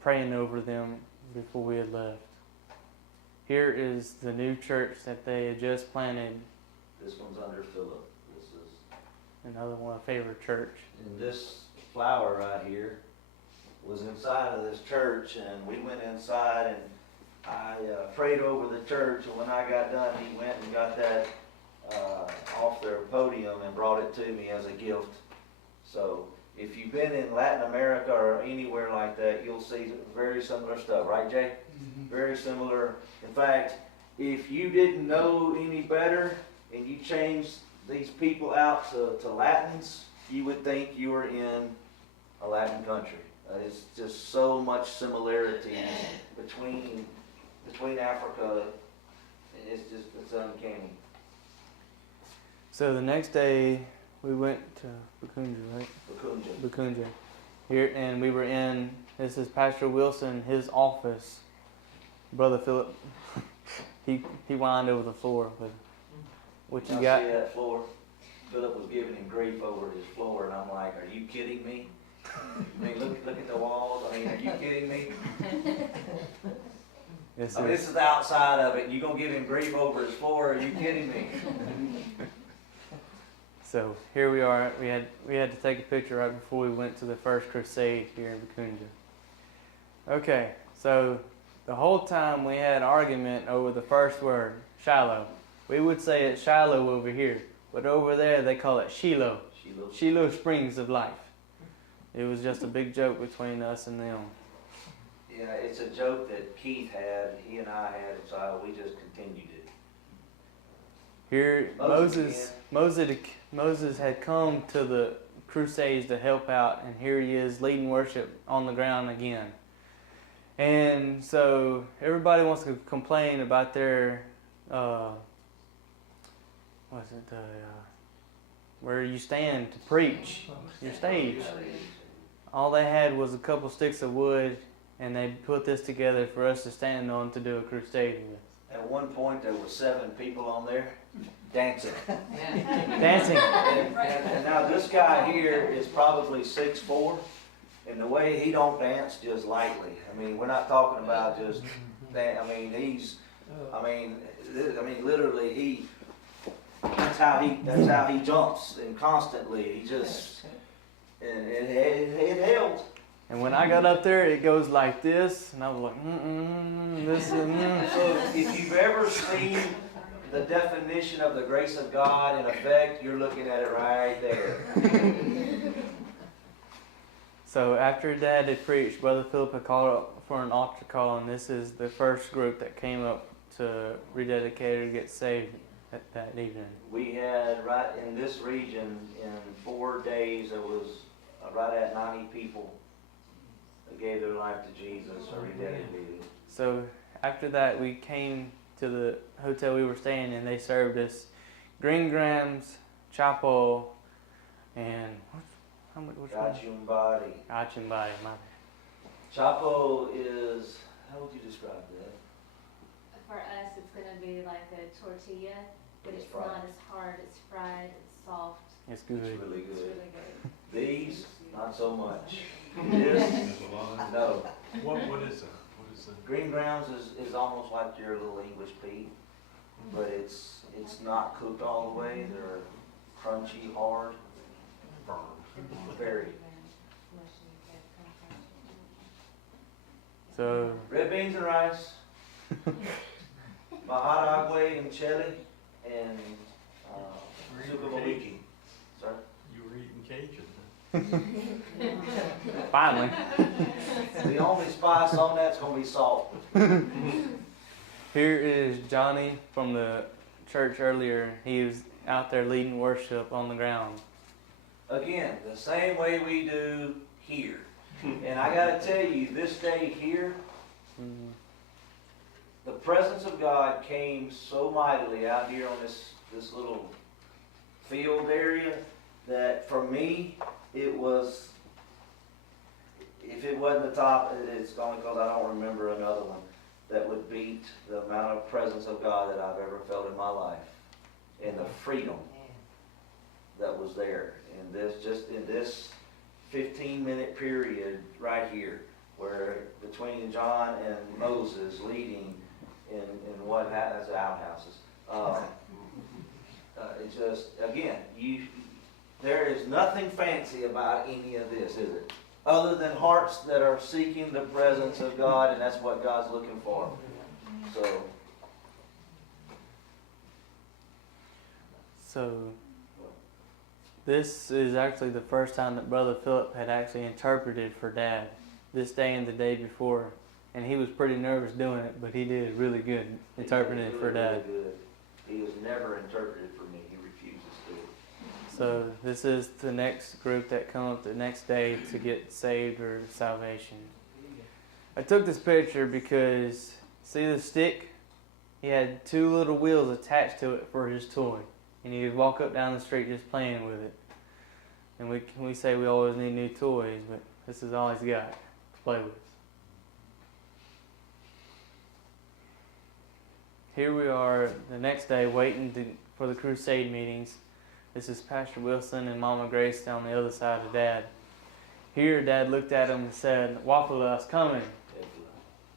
praying over them before we had left. here is the new church that they had just planted. This one's under Philip. This is, Another one, a favorite church. and this flower right here was inside of this church, and we went inside and I prayed over the church, and when I got done, he went and got that off their podium and brought it to me as a gift. So if you've been in Latin America or anywhere like that, you'll see very similar stuff, right, Jay? Very similar. In fact, if you didn't know any better and you changed these people out to Latins, you would think you were in a Latin country. It's just so much similarities between Africa. It's uncanny. So the next day we went to Bukunja, right? Bukunja. Here, and we were in, this is Pastor Wilson, his office. Brother Philip, he whined over the floor. But what you got? See that floor? Philip was giving him grief over his floor, and I'm like, are you kidding me? I mean, look at the walls. I mean, are you kidding me? Yes, I mean, this is the outside of it, and you're going to give him grief over his floor? Are you kidding me? So here we are. We had to take a picture right before we went to the first crusade here in Bukunja. Okay, so the whole time we had an argument over the first word, Shiloh. We would say it's Shiloh over here, but over there they call it Shiloh. Shiloh Springs of Life. It was just a big joke between us and them. Yeah, it's a joke that Keith had, he and I had, so we just continued it. Here, Moses had come to the Crusades to help out, and here he is leading worship on the ground again. And so everybody wants to complain about their, where you stand to preach, your stage. All they had was a couple sticks of wood, and they put this together for us to stand on to do a crusade with. At one point, there were 7 people on there dancing. Dancing. And now this guy here is probably 6'4", and the way he don't dance just lightly. I mean, we're not talking about just that. I mean, literally, that's how he jumps, and constantly he just, and it held. And when I got up there, it goes like this, and I was like, this is. So if you've ever seen the definition of the grace of God in effect, you're looking at it right there. So after Dad had preached, Brother Philip had called up for an altar call, and this is the first group that came up to rededicate or get saved that evening. We had right in this region in 4 days, there was right at 90 people that gave their life to Jesus or rededicated. So after that, we came to the hotel we were staying in. They served us green grams, chapo, and which one? Gachumbari. Gachumbari, my bad. Chapo is, how would you describe that? For us, it's going to be like a tortilla, but It's it's fried. not as hard. It's fried. It's soft. It's good. It's really It's good. really good. These, not so much. This, no. What is that? What is that? Green grounds is almost like your little English pea, but it's not cooked all the way. They're crunchy, hard, very. So Red beans and rice, maharagwe and chili, and sukumawiki. Sir? You were eating Cajun. finally, The only spice on that's going to be salt. here is Johnny from the church earlier. He was out there leading worship on the ground. Again, the same way we do here. And I got to tell you, this day here, the presence of God came so mightily out here on this little field area that for me, it was, if it wasn't the top, it's only because I don't remember another one that would beat the amount of presence of God that I've ever felt in my life and the freedom that was there. And in this 15-minute period right here, where between John and Moses leading in that's outhouses. It's just, again, there is nothing fancy about any of this, is it? Other than hearts that are seeking the presence of God, and that's what God's looking for. So this is actually the first time that Brother Philip had actually interpreted for Dad this day and the day before. And he was pretty nervous doing it, but he did really good interpreting it for Dad. Really good. He has never interpreted for me. He refuses to. So this is the next group that come up the next day to get saved or salvation. I took this picture because, see the stick? He had 2 little wheels attached to it for his toy. And he would walk up down the street just playing with it. And we say we always need new toys, but this is all he's got to play with. Here we are the next day waiting for the crusade meetings. This is Pastor Wilson and Mama Grace on the other side of Dad. Here Dad looked at him and said, "Wapula is coming.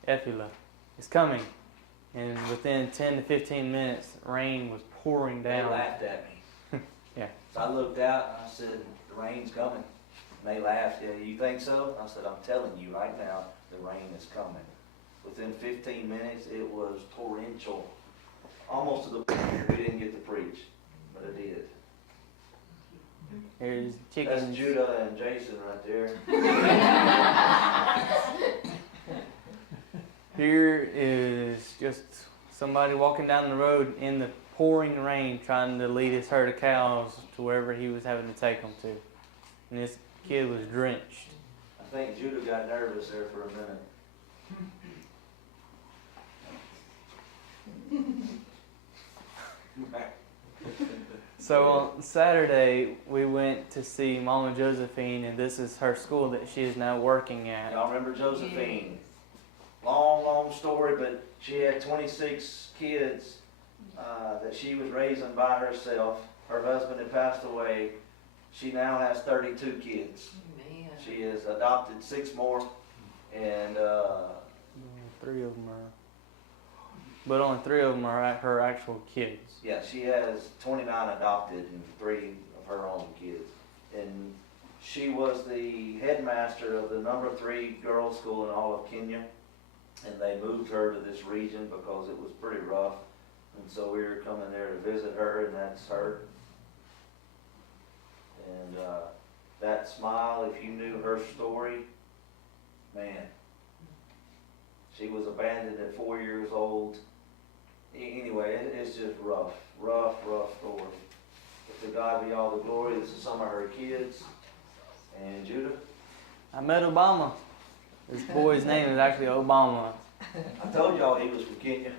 Ephula is coming." And within 10 to 15 minutes, rain was pouring down. They laughed at me. Yeah. So I looked out and I said, "The rain's coming." And they laughed. "Yeah, you think so?" I said, "I'm telling you right now, the rain is coming." Within 15 minutes, it was torrential. Almost to the point we didn't get to preach, but I did. Here's chickens. That's Judah and Jason right there. Here is just somebody walking down the road in the pouring rain trying to lead his herd of cows to wherever he was having to take them to. And this kid was drenched. I think Judah got nervous there for a minute. So on Saturday, we went to see Mama Josephine, and this is her school that she is now working at. Y'all remember Josephine? Long story, but she had 26 kids that she was raising by herself. Her husband had passed away. She now has 32 kids. Man. She has adopted 6 more, and 3 of them are, but only 3 of them are her actual kids. yeah, she has 29 adopted and 3 of her own kids. And she was the headmaster of the number 3 girls' school in all of Kenya. And they moved her to this region because it was pretty rough. And so we were coming there to visit her, and that's her. And that smile, if you knew her story, man. She was abandoned at 4 years old. Anyway, it's just rough story. But to God be all the glory. This is some of her kids. And Judah? I met Obama. This boy's name is actually Obama. I told y'all he was from Kenya.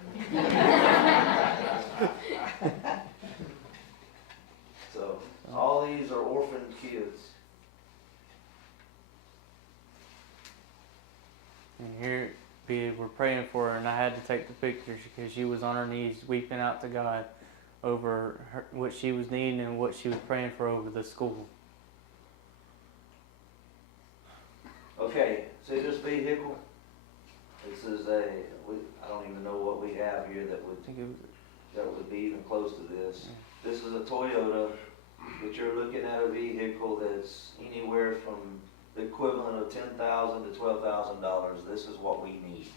So, all these are orphaned kids. And here we were praying for her, and I had to take the pictures because she was on her knees weeping out to God over what she was needing and what she was praying for over the school. Okay, see this vehicle? This is I don't even know what we have here that would be even close to this. This is a Toyota, but you're looking at a vehicle that's anywhere from the equivalent of $10,000 to $12,000. This is what we need.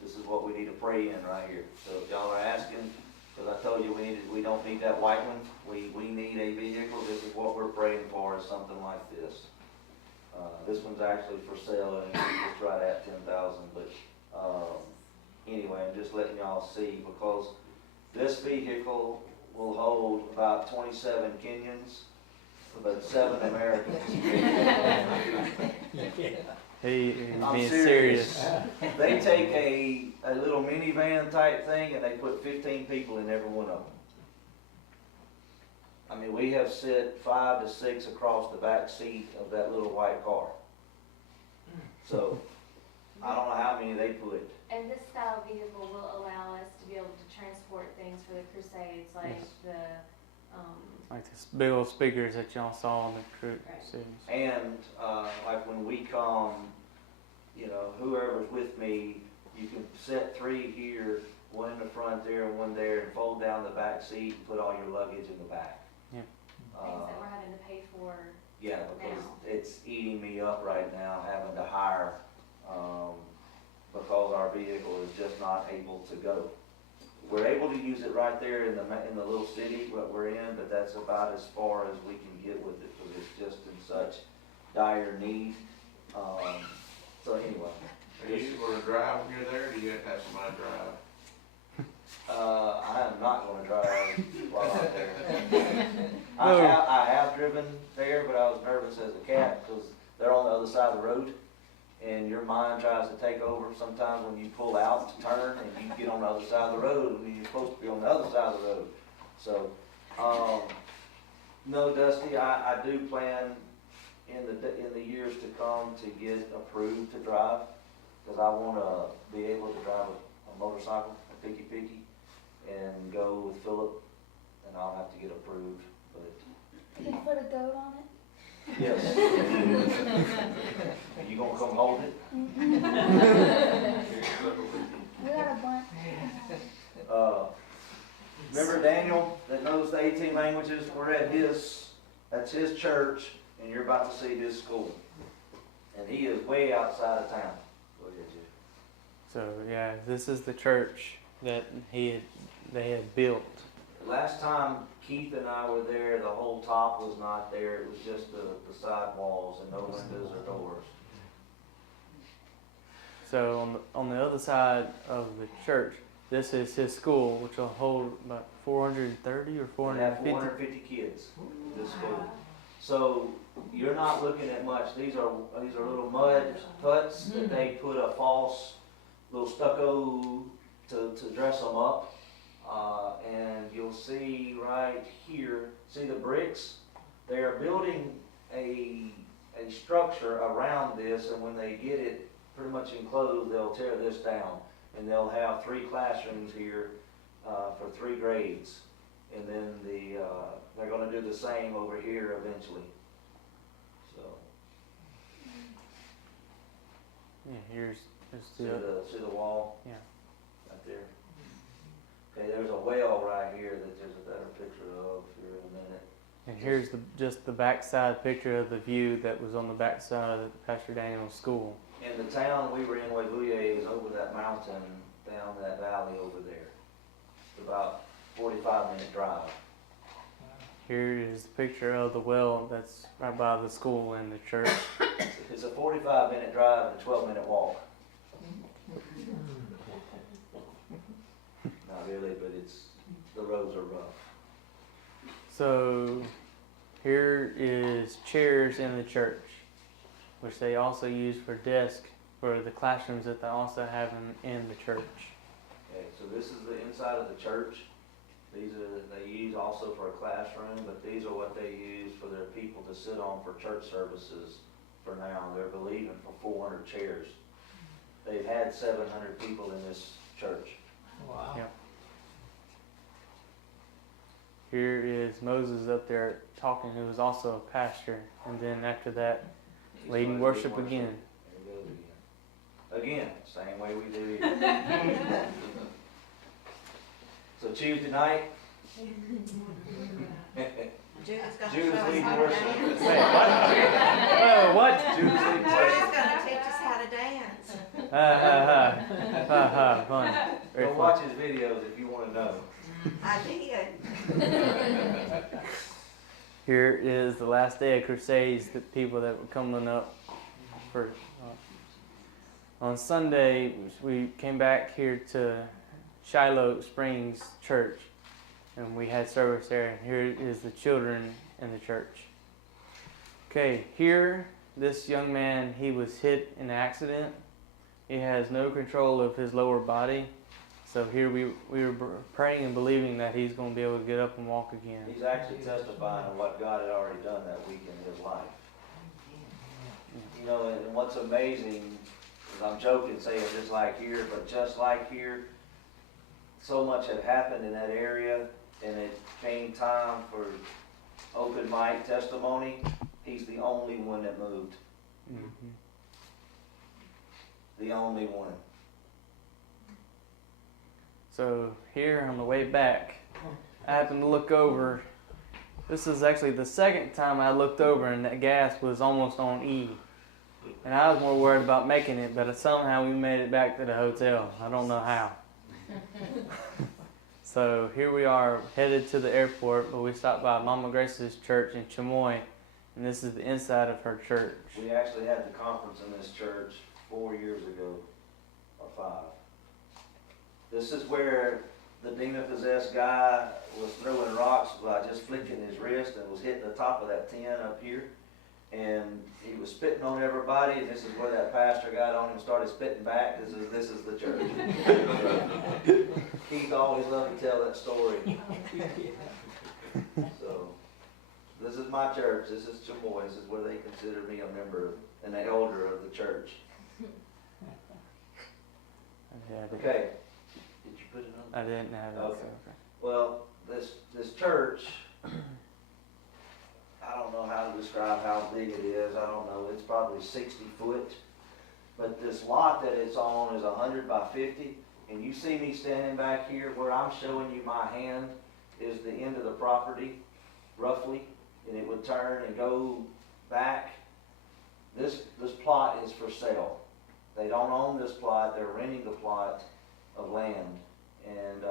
This is what we need to pray in right here. So if y'all are asking, because I told you we don't need that white one. We need a vehicle. This is what we're praying for, is something like this. This one's actually for sale, and it's right at $10,000. But anyway, I'm just letting y'all see, because this vehicle will hold about 27 Kenyans, but 7 Americans. He's I'm being serious. serious. They take a little minivan type thing, and they put 15 people in every one of them. I mean, we have sit 5 to 6 across the back seat of that little white car. So, I don't know how many they put. And this style of vehicle will allow us to be able to transport things for the crusades, like Yes. the, Like this big old speakers that y'all saw in the cruise Right. series. And, like when we come, you know, whoever's with me, You can set 3 here, one in the front there and one there, and fold down the back seat and put all your luggage in the back. Yeah. Things that we're having to pay for. Yeah, because Now. it's eating me up right now, having to hire, because our vehicle is just not able to go. We're able to use it right there in the little city that we're in, but that's about as far as we can get with it, because it's just in such dire need. So anyway. Are you gonna drive when you're there, or do you have to have somebody drive? I am not gonna drive while I'm there. No. I have driven there, but I was nervous as a cat, because they're on the other side of the road, and your mind tries to take over sometimes when you pull out to turn, and you get on the other side of the road, when you're supposed to be on the other side of the road. So, no, Dusty, I do plan in the years to come to get approved to drive, because I wanna be able to drive a motorcycle, a picky, and go with Philip, and I'll have to get approved, but You can put a goat on it. yes. Are you gonna come hold it? We got a bunch. Remember Daniel that knows the 18 languages? We're at that's his church, and you're about to see his school. And he is way outside of town. Go ahead, Jay. So yeah, this is the church that they had built. Last time Keith and I were there, the whole top was not there. It was just the side walls and no windows or doors. So on the other side of the church, this is his school, which will hold about 430 or We have 450. 450 kids in this school. So you're not looking at much. These are little mud huts that they put a false little stucco to dress them up. And you'll see right here, see the bricks? They are building a structure around this, and when they get it pretty much enclosed, they'll tear this down. And they'll have 3 classrooms here for 3 grades. And then they're gonna do the same over here eventually. So, Yeah, here's see the the wall? Yeah. Right there. Okay, there's a well right here that there's a better picture of here in a minute. and here's just the backside picture of the view that was on the backside of Pastor Daniel's school. And the town we were in, Webuye, is over that mountain, down that valley over there. It's about 45-minute drive. Here is the picture of the well that's right by the school and the church. It's a 45-minute drive and a 12-minute walk. Not really, but the roads are rough. So here is chairs in the church, which they also use for desks for the classrooms that they also have in the church. Okay, so this is the inside of the church. These they use also for a classroom, but these are what they use for their people to sit on for church services for now. They're believing for 400 chairs. They've had 700 people in this church. Wow. Yep. Here is Moses up there talking, who was also a pastor, and then after that, He's leading gonna worship lead again. There it goes again. Again, same way we do here. So Tuesday night, Judith's leading worship. Hey, what? What? Judith's leading She's worship. gonna teach us how to dance. Fun. Very Go fun. watch his videos if you want to know. I did. Here is the last day of Crusades, the people that were coming up for. On Sunday, we came back here to Shiloh Springs Church, and we had service there. And here is the children in the church. Okay, here, this young man, he was hit in an accident. He has no control of his lower body. So here we were praying and believing that he's going to be able to get up and walk again. He's actually testifying of what God had already done that week in his life. You know, and what's amazing, is I'm joking saying just like here, but just like here, so much had happened in that area, and it came time for open mic testimony. He's the only one that moved. Mm-hmm. The only one. So here on the way back, I happened to look over. This is actually the second time I looked over and that gas was almost on E. And I was more worried about making it, but somehow we made it back to the hotel. I don't know how. So here we are headed to the airport, but we stopped by Mama Grace's church in Chamoy, and this is the inside of her church. We actually had the conference in this church 4 years ago, or 5. This is where the demon-possessed guy was throwing rocks by just flicking his wrist and was hitting the top of that tin up here. And he was spitting on everybody, and this is where that pastor got on him and started spitting back. This is the church. Keith always loved to tell that story. So, this is my church. This is Chamoy. This is where they consider me a member and an elder of the church. Okay. Did you put it on? I didn't have it. Okay. So. Well, this church, I don't know how to describe how big it is. I don't know. It's probably 60 foot. But this lot that it's on is 100 by 50. And you see me standing back here where I'm showing you my hand is the end of the property, roughly. And it would turn and go back. This plot is for sale. They don't own this plot. They're renting the plot of land. And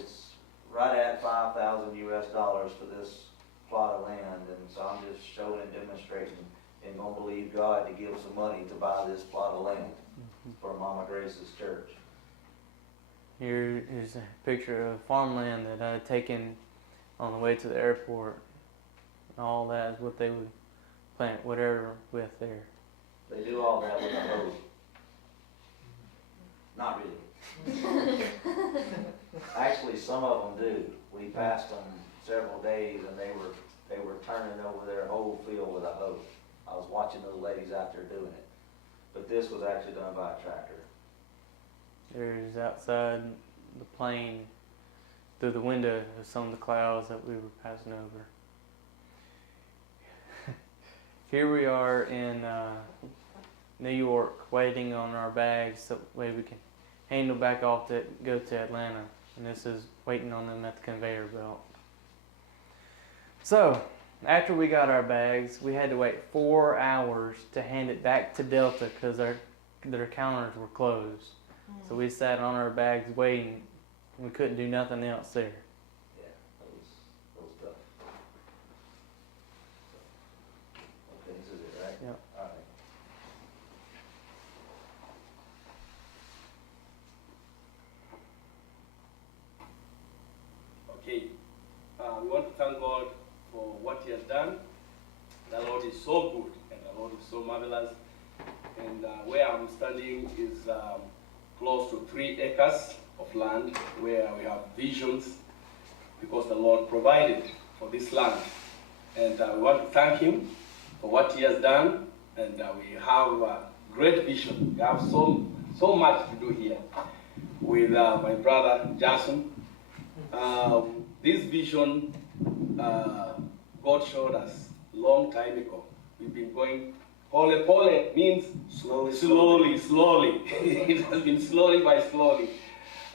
it's right at $5,000 US for this plot of land. And so I'm just showing and demonstrating and going to believe God to give some money to buy this plot of land for Mama Grace's church. Here is a picture of farmland that I had taken on the way to the airport. And all that is what they would plant whatever with there. They do all that with a hoe. Not really. Actually, some of them do. We passed them several days, and they were turning over their whole field with a hoe. I was watching those ladies out there doing it. But this was actually done by a tractor. There's outside the plane, through the window of some of the clouds that we were passing over. Here we are in New York, waiting on our bags so that way we can handle back off to go to Atlanta. And this is waiting on them at the conveyor belt. So, after we got our bags, we had to wait 4 hours to hand it back to Delta because their counters were closed. So we sat on our bags waiting. We couldn't do nothing else there. Yeah, that was tough. Okay, this is it, right? Yep. All right. Okay, we want to thank God for what He has done. The Lord is so good and the Lord is so marvelous. And where I'm standing is close to 3 acres of land where we have visions because the Lord provided for this land. And we want to thank Him for what He has done. And we have a great vision. We have so much to do here with my brother Jason. This vision, God showed us long time ago. We've been going, pole means slowly. It has been slowly by slowly.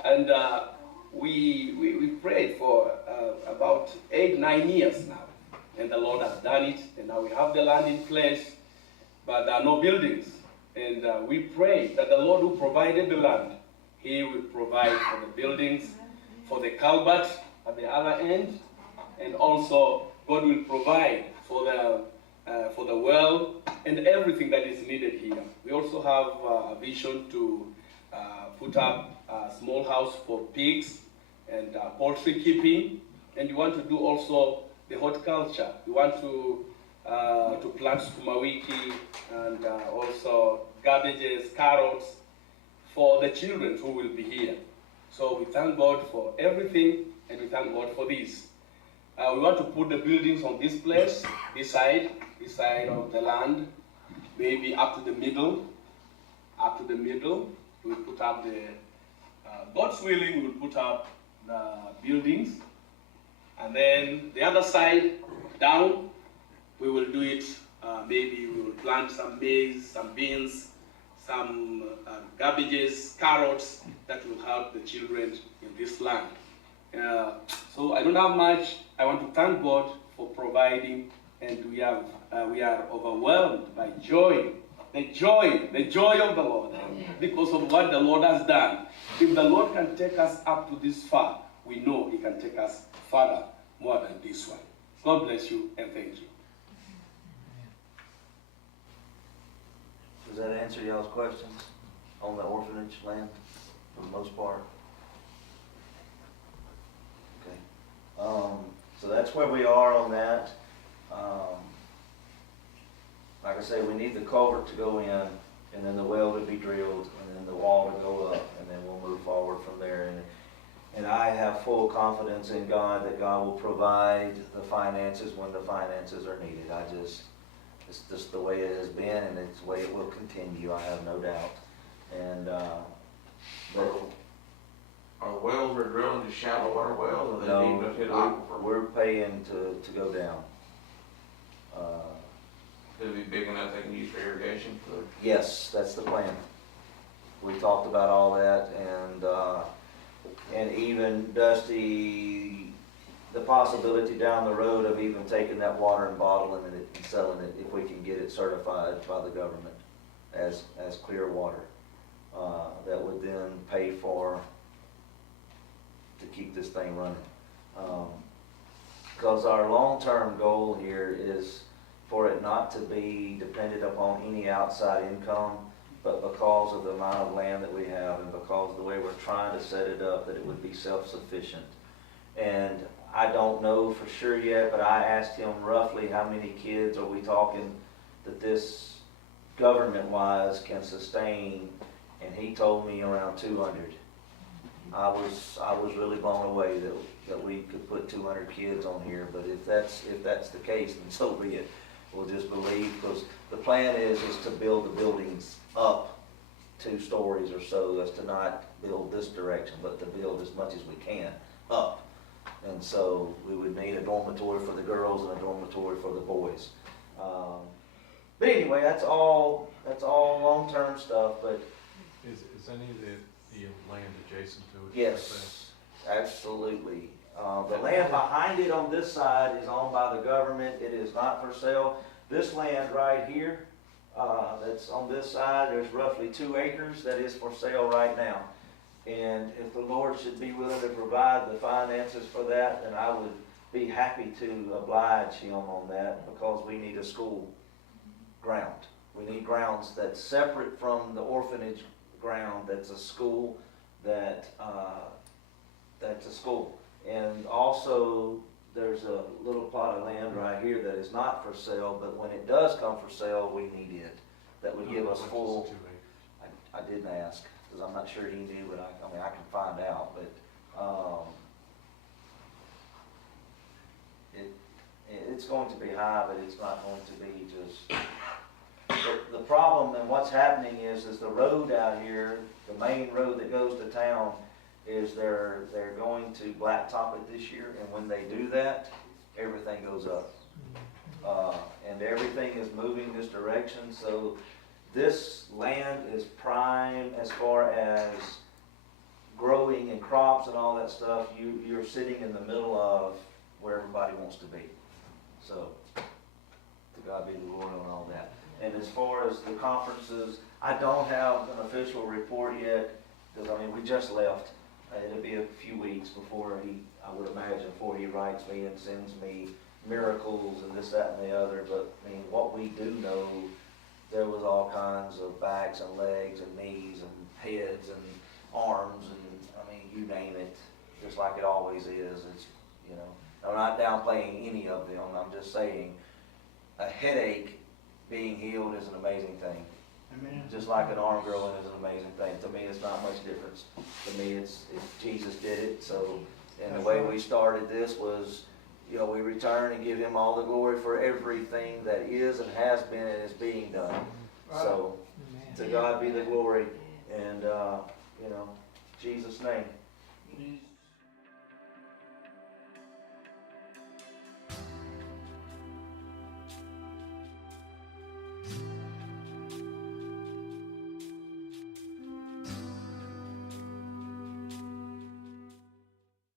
And we prayed for about 8-9 years now. And the Lord has done it. And now we have the land in place, but there are no buildings. And we pray that the Lord who provided the land, He will provide for the buildings, for the culvert at the other end, and also God will provide for the well and everything that is needed here. We also have a vision to put up a small house for pigs and poultry keeping, and we want to do also the horticulture. We want to plant sukuma wiki and also cabbages, carrots for the children who will be here. So we thank God for everything, and we thank God for this. We want to put the buildings on this place, this side of the land, maybe up to the middle. We'll put up the, God's willing, we'll put up the buildings. And then the other side, down, we will do it, maybe we will plant some maize, some beans, some garbages, carrots that will help the children in this land. So I don't have much. I want to thank God for providing, and we are overwhelmed by joy, the joy of the Lord, because of what the Lord has done. If the Lord can take us up to this far, we know He can take us further, more than this one. God bless you and thank you. Does that answer y'all's questions on the orphanage land for the most part? Okay. So that's where we are on that. Like I say, we need the culvert to go in, and then the well to be drilled, and then the wall to go up, and then we'll move forward from there. And I have full confidence in God that God will provide the finances when the finances are needed. It's just the way it has been, and it's the way it will continue, I have no doubt. And, Are wells we're drilling just shallow water wells, or they no, need to hit aquifer? we're paying to go down. It'll be big enough they can use for irrigation? Yes, that's the plan. We talked about all that, and even Dusty, the possibility down the road of even taking that water and bottling it and selling it if we can get it certified by the government as clear water. That would then pay for to keep this thing running. Because our long-term goal here is for it not to be dependent upon any outside income, but because of the amount of land that we have and because of the way we're trying to set it up, that it would be self-sufficient. And I don't know for sure yet, but I asked him roughly how many kids are we talking that this government-wise can sustain, and he told me around 200. I was really blown away that we could put 200 kids on here, but if that's the case, then so be it. We'll just believe, because the plan is to build the buildings up 2 stories or so, as to not build this direction, but to build as much as we can up. And so we would need a dormitory for the girls and a dormitory for the boys. But anyway, that's all long-term stuff, but Is any of the land adjacent to it? yes, absolutely. The land behind it on this side is owned by the government. It is not for sale. This land right here, that's on this side, there's roughly 2 acres that is for sale right now. And if the Lord should be willing to provide the finances for that, then I would be happy to oblige Him on that, because we need a school ground. We need grounds that's separate from the orphanage ground, that's a school, that's a school. And also, there's a little plot of land right here that is not for sale, but when it does come for sale, we need it. That would give us full, I didn't ask, because I'm not sure he knew, but I mean, I can find out, but, it's going to be high, but it's not going to be just, the problem and what's happening is the road out here, the main road that goes to town, is they're going to blacktop it this year, and when they do that, everything goes up. And everything is moving this direction, so this land is prime as far as growing and crops and all that stuff. You're sitting in the middle of where everybody wants to be. So, to God be the glory on all that. And as far as the conferences, I don't have an official report yet, because I mean, we just left. It'll be a few weeks before I would imagine, before he writes me and sends me miracles and this, that, and the other. But I mean, what we do know, there was all kinds of backs and legs and knees and heads and arms and, I mean, you name it, just like it always is. It's, you know, I'm not downplaying any of them. I'm just saying a headache being healed is an amazing thing. Amen. Just like an arm growing is an amazing thing. To me, it's not much difference. To me, it's Jesus did it. So, and the way we started this was, you know, we return and give Him all the glory for everything that is and has been and is being done. So, to God be the glory. And, you know, Jesus' name.